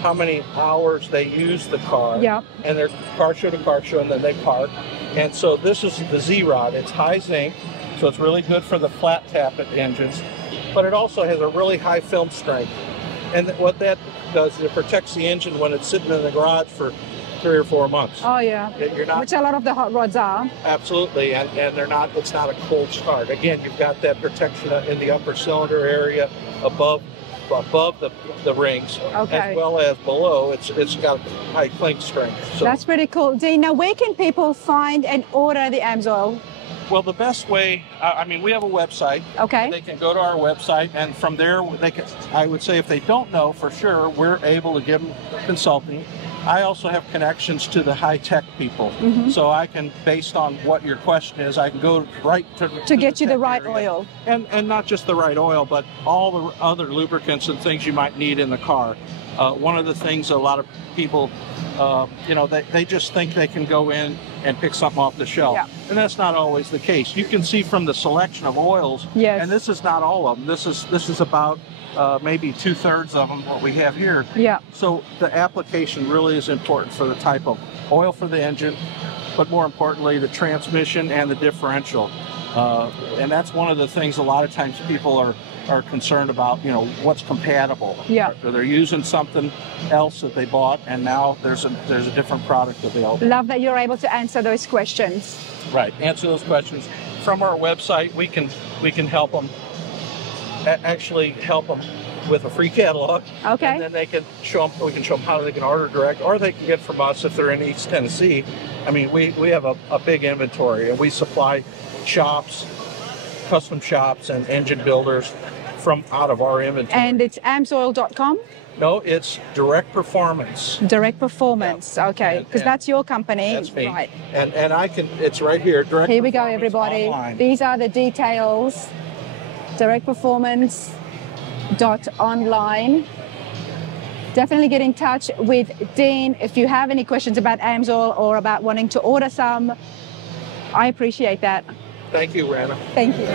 how many hours they use the car. Yep. And they're car show to car show, and then they park. And so this is the Z-Rod. It's high zinc, so it's really good for the flat tappet engines, but it also has a really high film strength. And what that does is it protects the engine when it's sitting in the garage for 3 or 4 months. Oh yeah. You're not, which a lot of the hot rods are. Absolutely, and they're not. It's not a cold start. Again, you've got that protection in the upper cylinder area above the rings, Okay. as well as below. It's got high clink strength. So, That's pretty cool. Dean, now where can people find and order the AMSOIL? well, the best way, I mean, we have a website. Okay. They can go to our website, and from there, they can. I would say if they don't know for sure, we're able to give them consulting. I also have connections to the high-tech people, Mm-hmm. so I can, based on what your question is, I can go right to get you the tech right area. oil. And not just the right oil, but all the other lubricants and things you might need in the car. One of the things a lot of people, they just think they can go in and pick something off the shelf. Yeah. And that's not always the case. You can see from the selection of oils, Yes. and this is not all of them. This is about maybe 2/3 of them, what we have here. Yeah. So the application really is important for the type of oil for the engine, but more importantly, the transmission and the differential. And that's one of the things a lot of times people are concerned about, what's compatible. Yeah. Or they're using something else that they bought, and now there's a different product available. Love that you're able to answer those questions. Right. Answer those questions. From our website, we can help them, actually help them with a free catalog. Okay. And then we can show them how they can order direct, or they can get from us if they're in East Tennessee. I mean, we have a big inventory, and we supply shops, custom shops, and engine builders from out of our inventory. And it's amsoil.com? No, it's Direct Performance. Direct Performance, okay. Because And- that's your company. That's me. Right. And I can, it's right here, Direct Here we go, Performance everybody. Online. These are the details. directperformance.online. Definitely get in touch with Dean if you have any questions about AMSOIL or about wanting to order some. I appreciate that. Thank you, Rana. Thank you.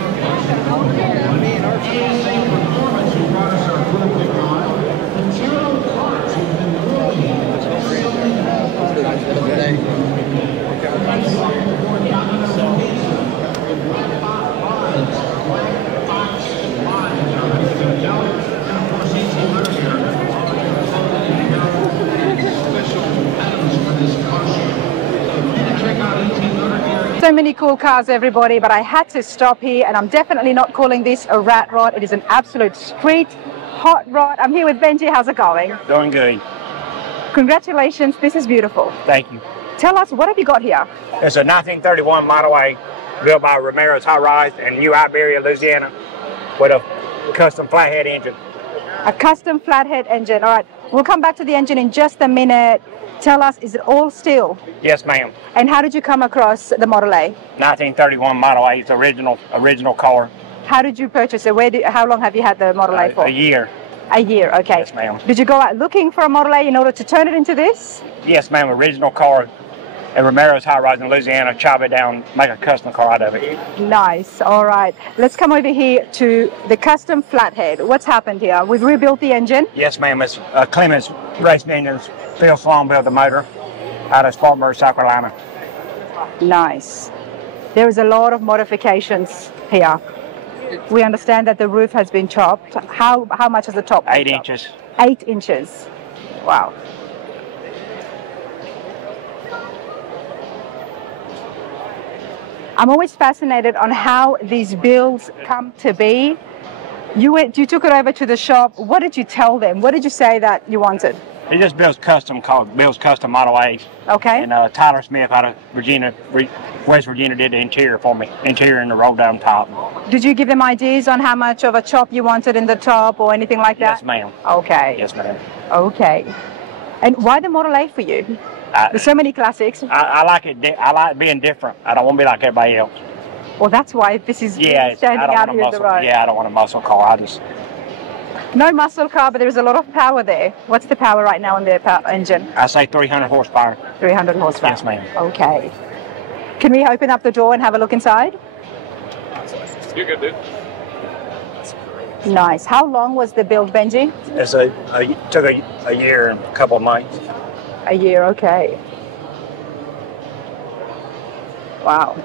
So many cool cars, everybody, but I had to stop here, and I'm definitely not calling this a rat rod. It is an absolute street hot rod. I'm here with Benji. How's it going? Doing good. Congratulations. This is beautiful. Thank you. Tell us, what have you got here? It's a 1931 Model A built by Romero's High Rise in New Iberia, Louisiana, with a custom flathead engine. A custom flathead engine. All right, we'll come back to the engine in just a minute. Tell us, is it all steel? Yes, ma'am. And how did you come across the Model A? 1931 Model A. It's original car. How did you purchase it? How long have you had the Model A for? A year. A year, okay. Yes, ma'am. Did you go out looking for a Model A in order to turn it into this? Yes, ma'am. Original car at Romero's High Rise in Louisiana. Chop it down, make a custom car out of it. Nice. All right. Let's come over here to the custom flathead. What's happened here? We've rebuilt the engine. Yes, ma'am. It's Clemens racing engines. Phil Sloan built the motor out of Spartanburg, South Carolina. Nice. There is a lot of modifications here. We understand that the roof has been chopped. How much is the top? 8 inches. 8 inches. Wow. I'm always fascinated on how these builds come to be. You took it over to the shop. What did you tell them? What did you say that you wanted? He just builds custom Model A's. Okay. And Tyler Smith out of West Virginia did the interior for me. Interior and the roll down top. Did you give them ideas on how much of a chop you wanted in the top or anything like that? Yes, ma'am. Okay. Yes, ma'am. Okay. And why the Model A for you? There's so many classics. I like it. I like being different. I don't want to be like everybody else. Well, that's why this is standing out here in the road. Yeah, I don't want a muscle car. No muscle car, but there's a lot of power there. What's the power right now on the engine? I say 300 horsepower. 300 horsepower. Yes, ma'am. Okay. Can we open up the door and have a look inside? You're good, dude. Nice. How long was the build, Benji? It took a year and a couple of months. A year, okay. Wow.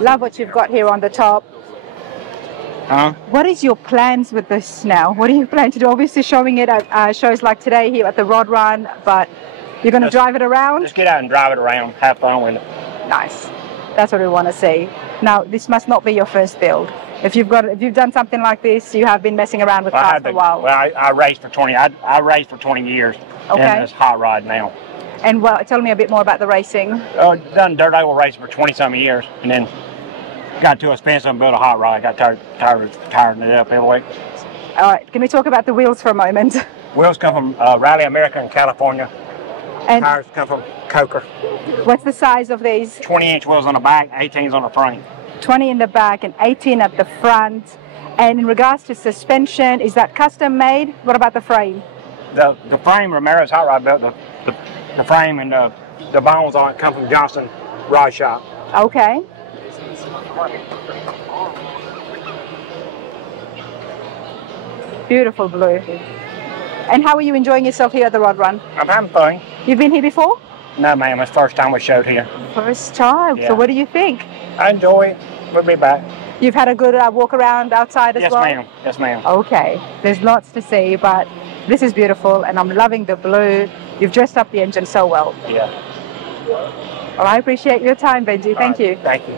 Love what you've got here on the top. Huh? What is your plans with this now? What do you plan to do? Obviously showing it at shows like today here at the Rod Run, but you're going to drive it around? Just get out and drive it around, have fun with it. Nice. That's what we want to see. Now, this must not be your first build. If you've done something like this, you have been messing around with cars for a while. Well, I raced for 20. I raced for 20 years. Okay. In this hot rod now. And well, tell me a bit more about the racing. Done dirt oval racing for 20-some years, and then got too expensive and built a hot rod. Got tired it up every week. All right, can we talk about the wheels for a moment? Wheels come from Rally America in California. And tires come from Coker. What's the size of these? 20-inch wheels on the back, 18s on the front. 20 in the back and 18 at the front. And in regards to suspension, is that custom made? What about the frame? The frame, Romero's Hot Rod built the frame, and the bones on it come from Johnson Rod Shop. Okay. Beautiful blue. And how are you enjoying yourself here at the Rod Run? I'm having fun. You've been here before? No, ma'am. It's the first time we showed here. First time. Yeah. So what do you think? I enjoy it. We'll be back. You've had a good walk around outside as well? Yes, ma'am. Yes, ma'am. Okay. There's lots to see, but this is beautiful, and I'm loving the blue. You've dressed up the engine so well. Yeah. Well, I appreciate your time, Benji. Thank you. Thank you.